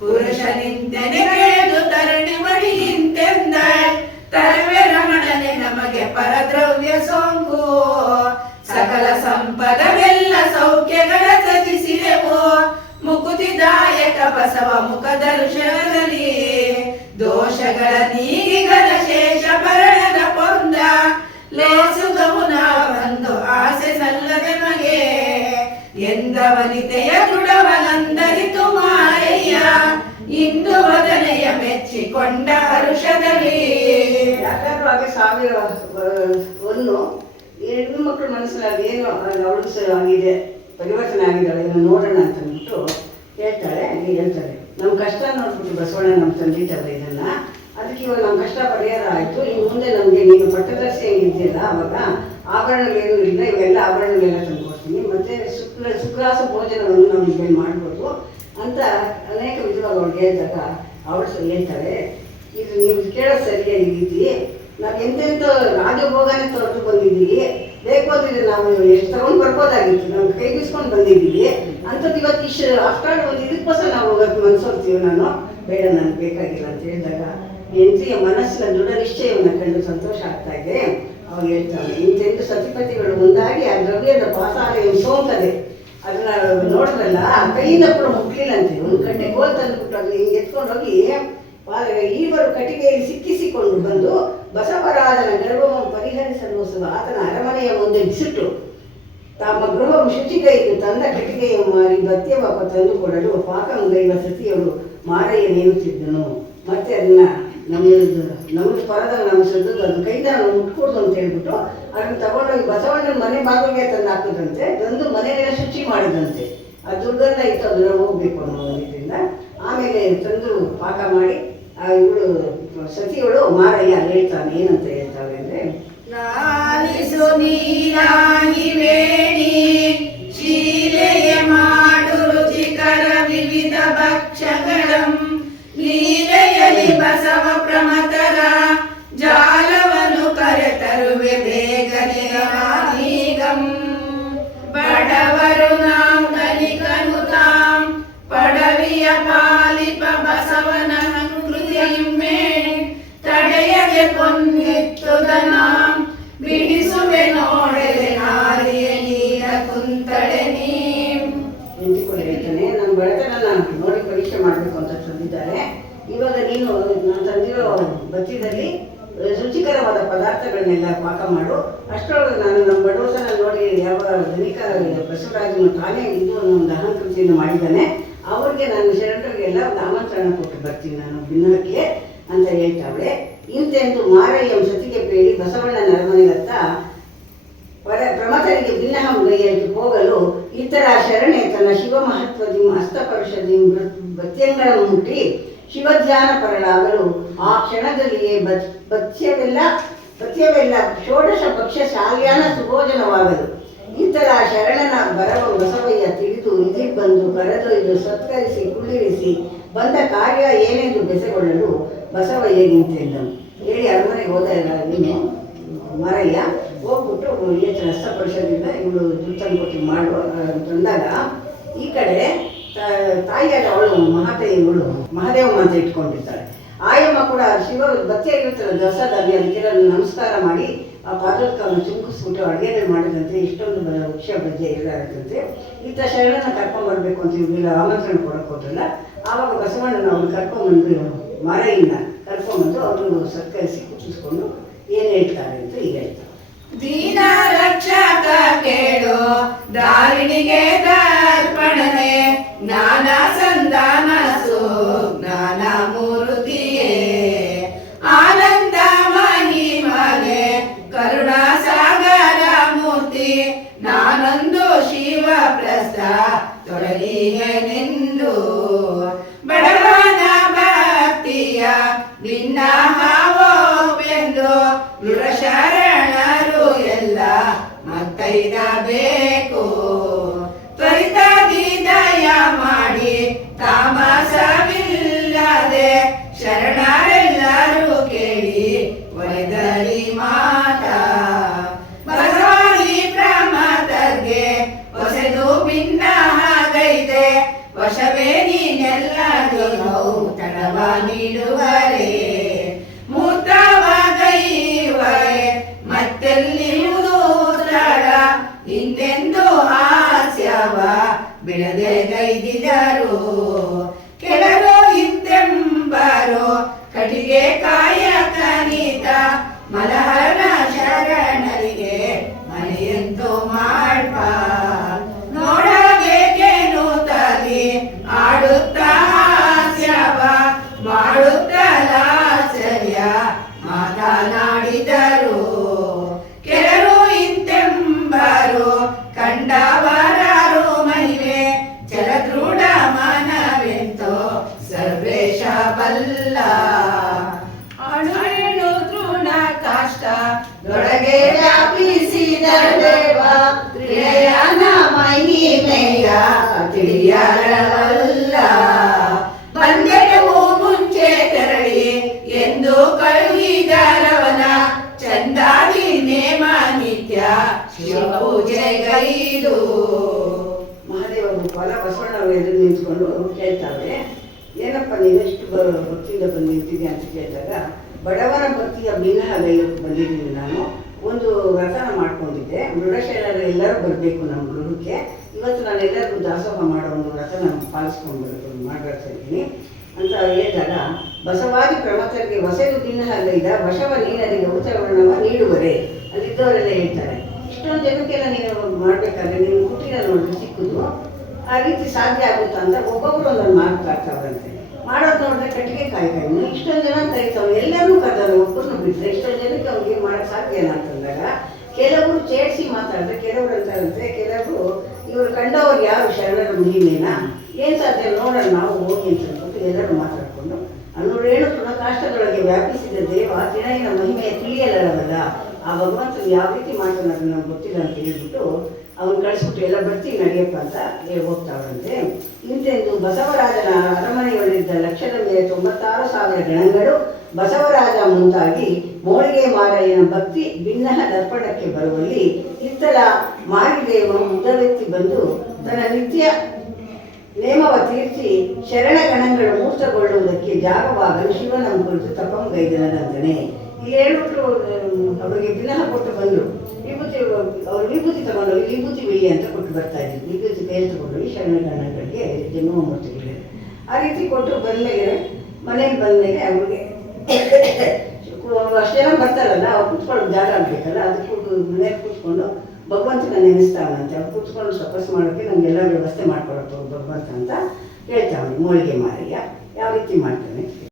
ಪುರುಷನಿಂದನೆ ಕೇಳು ತರಣಿ ಮಡಿ ಇಂತೆಂದ, ತರವೆ ರಮಣನೆ ನಮಗೆ ಪರದ್ರವ್ಯ ಸೋಂಕು. ಸಕಲ ಸಂಪದವೆಲ್ಲ ಸೌಖ್ಯಗಳ ತ್ಯಜಿಸಿದೆವು, ಮುಕುತಿದಾಯಕ ಬಸವ ಮುಖ ದರ್ಶನದಲ್ಲಿ. ದೋಷಗಳ ನೀಗಿಗಲ ಶೇಷ ಭರಣದ ಪೊಂದ, ಲೇಸುಗವು ನಾವಂದು ಆಸೆ ಸಲ್ಲದೆ ಮಗೆ. ಎಂದವನಿತೆಯ ದೃಢವನಂದರಿತು ಮಾರಯ್ಯ, ಇಂದು ವದನೆಯ ಮೆಚ್ಚಿಕೊಂಡ ಹರುಷದಲ್ಲಿ. ಯಾಕಾದ್ರೂ ಹಾಗೆ 1000 ಹೆಣ್ಣು ಮಕ್ಕಳ ಮನಸ್ಸಿನಲ್ಲಿ ಏನು ಅವಳು ಆಗಿದೆ, ಪರಿವರ್ತನೆ ಆಗಿದ್ದಾಳೆ, ಇದನ್ನು ನೋಡೋಣ ಅಂತ ಅಂದ್ಬಿಟ್ಟು ಹೇಳ್ತಾಳೆ. ಹೇಳ್ತಾರೆ, ನಮ್ಮ ಕಷ್ಟ ನೋಡ್ಬಿಟ್ಟು ಬಸವಣ್ಣ ನಮ್ಮ ತಂದಿದ್ದಾವೆ ಇದನ್ನು. ಅದಕ್ಕೆ ಇವಾಗ ನಮ್ಮ ಕಷ್ಟ ಪರಿಹಾರ ಆಯಿತು. ಇನ್ನು ಮುಂದೆ ನಮಗೆ ನೀನು ಪಟ್ಟದರ್ಶಿ ಹೆಂಗಿದ್ದೀರ ಆವಾಗ ಆಭರಣಗಳೇನು ಇಲ್ಲ, ಇವೆಲ್ಲ ಆಭರಣಗಳೆಲ್ಲ ತಂದುಕೊಡ್ತೀನಿ, ಮತ್ತು ಸುಗ್ರಾಸ ಭೋಜನವನ್ನು ನಾವು ಈಗ ಮಾಡ್ಬೋದು ಅಂತ ಅನೇಕ ವಿಧವಾಗಿ ಅವ್ಳು ಹೇಳಿದಾಗ ಅವಳು ಹೇಳ್ತಾಳೆ, ಇದು ನೀವು ಕೇಳೋದು ಸರಿಯಾಗಿ ರೀತಿ, ನಾವು ಎಂತೆಂಥ ರಾಜಭೋಗನೇ ತೊರೆದು ಬಂದಿದ್ದೀವಿ, ಬೇಕು ಅಂದರೆ ನಾವು ಎಷ್ಟು ತಗೊಂಡು ಬರ್ಬೋದಾಗಿತ್ತು, ನಾವು ಕೈ ಬೀಸ್ಕೊಂಡು ಬಂದಿದ್ದೀವಿ ಅಂಥದ್ದು ಇವತ್ತು ಇಷ್ಟು ಆಫ್ಟರ್ ಒಂದು ಇದಕ್ಕೋಸ್ಕರ ನಾವು ಹೋಗೋದು ಮನ್ಸೋಗ್ತೀವಿ. ನಾನು ಬೇಡ, ನನಗೆ ಬೇಕಾಗಿಲ್ಲ ಅಂತ ಹೇಳಿದಾಗ ಹೆಂಡತಿಯ ಮನಸ್ಸಿನ ದೃಢ ನಿಶ್ಚಯವನ್ನು ಕಂಡು ಸಂತೋಷ ಆಗ್ತಾ ಇದೆ. ಅವಾಗ ಹೇಳ್ತಾವೆ, ಇಂತೆಂಟು ಸತಿಪತಿಗಳು ಒಂದಾಗಿ ಆ ದ್ರವ್ಯದ ಪಾಸಾಲೆಯನ್ನು ಸೋಂಕದೆ ಅದನ್ನ ನೋಡಿದ್ರಲ್ಲ, ಕೈಯಿಂದ ಕೂಡ ಮುಟ್ಲಿಲ್ಲಂತೆ. ಒಂದು ಕಟ್ಟೆ ಗೋಲ್ ತಂದುಬಿಟ್ಟು ಅದನ್ನ ಹಿಂಗೆ ಎತ್ಕೊಂಡು ಹೋಗಿ ಈವರು ಕಟ್ಟಿಗೆಯಲ್ಲಿ ಸಿಕ್ಕಿಸಿಕೊಂಡು ಬಂದು ಬಸವರಾಜನ ಗರ್ಭವನ್ನು ಪರಿಹರಿಸಲು ಆತನ ಅರಮನೆಯ ಮುಂದೆ ಬಿಸಿಟ್ಟು ತಮ್ಮ ಗೃಹವು ಶುಚಿಗೈದು ತಂದ ಕಟ್ಟಿಗೆಯ ಮಾರಿ ಭತ್ಯವಪ್ಪ ತಂದು ಕೊಡಲು ಪಾಕಂಗೈವ ಸತಿಯವರು ಮಾರಯ್ಯ ನೇಮಿಸಿದ್ದನು. ಮತ್ತೆ ಅದನ್ನ ನಮ್ಮದು ಪರದ ನಮ್ಮ ಶ್ರದ್ಧದ್ದು ಅದು ಕೈದ ಮುಟ್ಕೊಡ್ದು ಅಂತ ಹೇಳ್ಬಿಟ್ಟು ಅದನ್ನು ತಗೊಂಡೋಗಿ ಬಸವಣ್ಣನ ಮನೆ ಬಾಗಿಲಿಗೆ ತಂದು ಹಾಕಿದಂತೆ ತಂದು ಮನೆಯೆಲ್ಲ ಶುಚಿ ಮಾಡಿದಂತೆ. ಆ ದುರ್ಗಂಧ ಇತ್ತು, ಅದನ್ನ ಹೋಗ್ಬೇಕು ಅನ್ನೋ ಇದರಿಂದ ಆಮೇಲೆ ತಂದು ಪಾಕ ಮಾಡಿ ಇವಳು ಸತಿಯವಳು ಮಾರಯ್ಯ ಹೇಳ್ತಾನೆ, ಏನಂತ ಹೇಳ್ತಾವೆ ಅಂದರೆ, ಲಾಲಿಸು ನೀರಾಗಿ ವೇಣಿ ಶೀಲೆಯ ಮಾಡು ರುಚಿಕರ ವಿವಿಧ ಭಕ್ಷಗಳಂ ಲೀಲೆಯಲಿ ಬಸವ ಪ್ರಮತರ ಜಾಲವನ್ನು ಕರೆತರುವೆ ಬೇಗನೆ ಆನೀಗಂ ಬಡವರು ನಾವು ಧನಿಕನು ತಾಂ ಪಡವಿಯ ಪಾಲಿಪ ಬಸವನ ಕೃತಿಯಮ್ಮೆ ತಡೆಯದೆ ಪೊನ್ನಿತ್ತುದನಾಂ ಬಿಡಿಸುವೆ ನೋಡೆಲೆ ನಾರಿಯ ನೀರ ಕುಂತಳೆ ನೀಂ ನಿಂತುಕೊಂಡು ಹೇಳ್ತಾನೆ. ನನ್ನ ಬಡತನ ನೋಡಿ ಪರೀಕ್ಷೆ ಮಾಡಬೇಕು ಅಂತ ತಂದಿದ್ದಾರೆ. ಇವಾಗ ನೀನು ನಾನು ತಂದಿರೋ ಬತ್ತಿದಲ್ಲಿ ರುಚಿಕರವಾದ ಪದಾರ್ಥಗಳನ್ನೆಲ್ಲ ಪಾಕ ಮಾಡು. ಅಷ್ಟರೊಳಗೆ ನಾನು ನಮ್ಮ ಬಡವತನ ನೋಡಿ ಯಾವ ಧನಿಕ ಬಸವರಾಜನು ತಾನೇ ಇದು ಅನ್ನೋ ಒಂದು ಅಹಂಕೃತಿಯನ್ನು ಮಾಡಿದ್ದಾನೆ, ಅವ್ರಿಗೆ ನಾನು ಶರಣರಿಗೆಲ್ಲ ಒಂದು ಆಮಂತ್ರಣ ಕೊಟ್ಟು ಬರ್ತೀನಿ ನಾನು ಭಿನ್ನಕ್ಕೆ ಅಂತ ಹೇಳ್ತಾವಳೆ. ಇಂತೆಂದು ಮಾರಯ್ಯ ಸತಿಗೆ ಬೇಡಿ ಬಸವಣ್ಣನ ಅರಮನೆಗತ್ತ ಪ್ರಮಥರಿಗೆ ಭಿನ್ನಹಂ ಗೈಯಲ್ಲಿ ಹೋಗಲು ಇತರ ಶರಣೆ ತನ್ನ ಶಿವ ಮಹತ್ವದಿ ಹಸ್ತಪರುಷದಿ ಭತ್ಯಂಗಳ ಮುಟ್ಟಿ ಶಿವಧ್ಯಾನ ಪರಳಾಗಲು ಆ ಕ್ಷಣದಲ್ಲಿಯೇ ಪಥ್ಯವೆಲ್ಲ ಷೋಡಶ ಪಕ್ಷ ಶಾಲ್ಯಾನ ಸುಭೋಜನವಾಗಲು ಇತರ ಶರಣನ ಬರವ ಬಸವಯ್ಯ ತಿಳಿದು ಇಲ್ಲಿ ಬಂದು ಕರೆದೊಯ್ದು ಸತ್ಕರಿಸಿ ಕುಳ್ಳಿರಿಸಿ ಬಂದ ಕಾರ್ಯ ಏನೆಂದು ಬೆಸೆಗೊಳ್ಳಲು ಬಸವಯ್ಯ ನಿಂತೆಂದನು. ಹೇಳಿ ಅರಮನೆಗೆ ಹೋದ ನೀನು ಮಾರಯ್ಯ ಹೋಗ್ಬಿಟ್ಟು ಹೆಚ್ಚು ಹಸ್ತಪರಿಷದಿಂದ ಇವಳು ದುಡ್ಡು ಕೊಟ್ಟು ಮಾಡುವ ತಂದಾಗ ಈ ಕಡೆ ತಾಯಿಯಾದ ಅವಳು ಮಹಾದೇವಳು ಮಹಾದೇವಮ್ಮ ಅಂತ ಇಟ್ಕೊಂಡಿರ್ತಾಳೆ. ಆಯಮ್ಮ ಕೂಡ ಶಿವ ಬತ್ತಿಯಾಗಿ ಇರ್ತಾಳೆ ದಸರಾದಲ್ಲಿ, ಅದಕ್ಕೆಲ್ಲ ನಮಸ್ಕಾರ ಮಾಡಿ ಆ ಪಾದಕವನ್ನು ಚುಂಕಿಸ್ಬಿಟ್ಟು ಅಡುಗೆಗಳು ಮಾಡಿದಂತೆ ಇಷ್ಟೊಂದು ವೃಕ್ಷ ಬಜ್ಜೆ ಇರದಂತೆ ಈತ ಶರಣನ ಕರ್ಕೊಂಡ್ಬರ್ಬೇಕು ಅಂತ ಇವ್ರಿಗೆಲ್ಲ ಆಮಂತ್ರಣ ಕೊಡಕ್ಕೆ ಹೋದ್ರಲ್ಲ, ಆವಾಗ ಬಸವಣ್ಣನ ಅವ್ರು ಕರ್ಕೊಂಡ್ಬಂದು ಮಾರಯ್ಯನ ಕರ್ಕೊಂಡ್ಬಂದು ಅವರು ಸತ್ಕರಿಸಿ ಕೂರಿಸ್ಕೊಂಡು ಏನು ಹೇಳ್ತಾರೆ ಅಂತ ಈಗ ಹೇಳ್ತಾರೆ. ದೀನ ರಕ್ಷಕ ಕೇಳು ದಾರಿಣಿಗೆ ದರ್ಪಣನೆ ನಾನಾ ಸಂಧಾನ ಸುಜ್ಞಾನ ಮೂರ್ತಿಯೇ ಆನಂದ ಮಹಿಮನೆ ಕರುಣಾ ಸಾಗರ ಮೂರ್ತಿ ನಾನೊಂದು ಶಿವ ಪ್ರಸ್ತ ತೊಡಲಿಯನೆಂದು ಬಡವನ ಭಕ್ತಿಯ ಭಿನ್ನ ಹಾವೋಪೆಂದು ಶರಣರು ಎಲ್ಲ ಮತ್ತೈದಬೇಕು ತ್ವರಿತದಿ ದಯ ಮಾಡಿ ತಾಮಸವಿಲ್ಲದೆ ಶರಣರೆಲ್ಲರೂ ಕೇಳಿ ಒರೆದಲಿ ಮಾತಾ ಬಸವಾದಿ ಪ್ರಮಥರ್ಗೆ ಹೊಸದು ಭಿನ್ನ ಹಾಗೈತೆ ವಶವೇ ನೀನೆಲ್ಲರೂ ತಡವ ನೀಡುವರೆ ಮತ್ತೆಲ್ಲಿರುವುದು ತಡ ಇನ್ನೆಂದು ಹಾಸ್ಯವ ಬಿಡದೆ ಗೈದಿದರು ಕೆಲರು ಇತ್ತೆಂಬರು ಕಟಿಗೆ ಕಾಯಕ ನೀತ ಮಲಹರಣ ಶರಣರಿಗೆ ಮನೆಯಂತೂ ಮಾಡ್ಪ ನೋಡಬೇಕೇನು ತಲಿ ಆಡುತ್ತ ಹಾಸ್ಯವ ಮಾಡುತ್ತಲಾಚರ್ಯ ಮಾತನಾಡಿದರು ಕೆಲರು ಇಂತೆಂಬರು ಕಂಡವರರು ಮಹಿಮೆ ಜಲದೃಢ ಮನವೆಂತೋ ಸರ್ವೇಶ ಬಲ್ಲ ಅಣುರೇಣು ತೃಣ ಕಾಷ್ಟ ದೊಳಗೆ ವ್ಯಾಪಿಸಿದ ದೇವ ತ್ರಿನಯನ ಮಹಿಮೆಯ ತಿಳಿಯರವಲ್ಲ ಬಂದೆವು ಮುಂಚೆ ತೆರಳಿ ಎಂದು ಕಳುಹಿದರವನ ಚಂದಾದಿ ನೇಮ ನಿತ್ಯ ಶಿವ ಪೂಜೆಗೈದು ಮಹಾದೇವ ಫಲ ಬಸವಣ್ಣವರು ಎದುರು ನಿಂತ್ಕೊಂಡು ಕೇಳ್ತಾವೆ, ಏನಪ್ಪ ನೀನು ಇಷ್ಟು ಭಕ್ತಿಯಿಂದ ಬಂದು ನಿಂತಿದ್ಯಾ ಅಂತ ಕೇಳಿದಾಗ, ಬಡವರ ಭಕ್ತಿಯ ಭಿನ್ನಹಗೈಯಕ್ಕೆ ಬಂದಿದ್ದೀನಿ ನಾನು. ಒಂದು ವ್ರತನ ಮಾಡ್ಕೊಂಡಿದ್ದೆ, ಮೃಡಶೈಲರು ಎಲ್ಲರೂ ಬರಬೇಕು ನಮ್ಮ ಗೃಹಕ್ಕೆ. ಇವತ್ತು ನಾನು ಎಲ್ಲರಿಗೂ ದಾಸೋಹ ಮಾಡೋ ಒಂದು ವ್ರತನ ಪಾಲಿಸ್ಕೊಂಡು ಮಾಡ್ತಾ ಇದ್ದೀನಿ ಅಂತ ಹೇಳಿದಾಗ, ಬಸವಾದಿ ಪ್ರಮಥರಿಗೆ ಹೊಸದು ಭಿನ್ನಹಗೈದ ವಶವ ನೀನರಿಗೆ ಉತ್ತರವರ್ಣವ ನೀಡುವರೆ ಅಲ್ಲಿದ್ದವರೆಲ್ಲ ಹೇಳ್ತಾರೆ. ಇಷ್ಟೊಂದು ಜನಕ್ಕೆಲ್ಲ ನೀನು ಮಾಡಬೇಕಾದ್ರೆ ನೀನು ಹುಟ್ಟಿನ ನೋಡಿದ್ರೆ ಸಿಕ್ಕುದು ಆ ರೀತಿ ಸಾಧ್ಯ ಆಗುತ್ತಾ ಅಂತ ಒಬ್ಬೊಬ್ಬರು ಒಂದೊಂದು ಮಾತಾಡ್ತಾವ್ರಂತೆ. ಮಾಡೋದು ನೋಡಿದ್ರೆ ಕಟ್ಟಿಗೆ ಕಾಯ್ತಾಯಿದ್ನು. ಇಷ್ಟೊಂದು ಜನ ಕರಿತಾವೆ, ಎಲ್ಲರೂ ಕರೆದವ್ರು ಒಬ್ಬರನ್ನು ಬಿಟ್ಟರೆ ಇಷ್ಟೊಂದು ಜನಕ್ಕೆ ಅವ್ರಿಗೆ ಮಾಡೋಕ್ಕೆ ಸಾಧ್ಯ ಅಂತಂದಾಗ ಕೆಲವರು ಚೇಡಿಸಿ ಮಾತಾಡಿದ್ರೆ ಕೆಲವರು ಅಂತಾರಂತೆ, ಕೆಲವರು ಇವರು ಕಂಡವ್ರು ಯಾರು ಶರಣರ ಮಹಿಮೆನ ಏನು ಸಾಧ್ಯ ನೋಡೋಣ ನಾವು ಹೋಗಿ ಅಂತ ಹೇಳ್ಬಿಟ್ಟು ಎಲ್ಲರೂ ಮಾತಾಡಿಕೊಂಡು ಅನ್ನೋರೇನು ಕಾಷ್ಟದೊಳಗೆ ವ್ಯಾಪಿಸಿದ ದೇವ ತಿಣೈನ ಮಹಿಮೆಯ ತಿಳಿಯಲಾರಲ್ಲ, ಆ ಭಗವಂತನ ಯಾವ ರೀತಿ ಮಾಡ್ತಾನೆ ಅದು ನಮ್ಗೆ ಗೊತ್ತಿಲ್ಲ ಅಂತ ಹೇಳ್ಬಿಟ್ಟು ಅವ್ನು ಕಳಿಸ್ಬಿಟ್ಟು ಎಲ್ಲ ಬರ್ತೀವಿ ನಡೆಯಪ್ಪ ಅಂತ ಹೋಗ್ತಾವಂತೆ. ಇಂತೆಂದು ಬಸವರಾಜನ ಅರಮನೆಯಲ್ಲಿದ್ದ ಲಕ್ಷದ ಮೇಲೆ 96,000 ಗಣಗಳು ಬಸವರಾಜ ಮುಂತಾಗಿ ಮೋಳಿಗೆ ಮಾರಯ್ಯನ ಭಕ್ತಿ ಭಿನ್ನಹ ದರ್ಪಣಕ್ಕೆ ಬರುವಲ್ಲಿ ಇತ್ತಲ ಮಾರಿದೇವ ಮುದವೆತ್ತಿ ಬಂದು ತನ್ನ ನಿತ್ಯ ನೇಮವ ತೀರ್ಚಿ ಶರಣಗಣಗಳು ಮೂರ್ತಗೊಳ್ಳುವುದಕ್ಕೆ ಜಾಗವಾಗಲು ಶಿವನ ಕುರಿತು ತಪಂಗೈದನಂತನೇ. ಇಲ್ಲಿ ಹೇಳ್ಬಿಟ್ಟು ಅವರಿಗೆ ಭಿನ್ನಹ ಕೊಟ್ಟು ಬಂದರು. ವಿಭೂತಿ ಅವರು ವಿಭೂತಿ ತಗೊಂಡೋಗಿ ವಿಭೂತಿ ಬಿಳಿ ಅಂತ ಕೊಟ್ಟು ಬರ್ತಾ ಇದ್ವಿ. ವಿಭೂತಿ ಕೈಯಲ್ಲಿ ತಗೊಂಡೋಗಿ ಶರಣಗಣಗಳಿಗೆ ಜನ್ಮ ಮೂರ್ತಿಗಳಿಗೆ ಆ ರೀತಿ ಕೊಟ್ಟು ಬಂದಮೇಲೆ ಮನೆಗೆ ಬಂದಮೇಲೆ ಅವ್ರಿಗೆ ಅಷ್ಟು ಜನ ಬರ್ತಾರಲ್ಲ ಅವ್ರು ಕೂತ್ಕೊಳ್ಳೋದು ಜಾಗ ಆಗಬೇಕಲ್ಲ, ಅದಕ್ಕೆ ಮನೆಗೆ ಕೂತ್ಕೊಂಡು ಭಗವಂತನ ನೆನೆಸ್ತಾವನಂತೆ. ಅವ್ರು ಕೂತ್ಕೊಂಡು ತಪಸ್ಸು ಮಾಡೋಕ್ಕೆ ನಮಗೆಲ್ಲ ವ್ಯವಸ್ಥೆ ಮಾಡ್ಕೊಳಕ್ಕೆ ಭಗವಂತ ಅಂತ ಹೇಳ್ತಾವನು. ಮೋಳಿಗೆ ಮಾರಯ್ಯ ಯಾವ ರೀತಿ ಮಾಡ್ತಾನೆ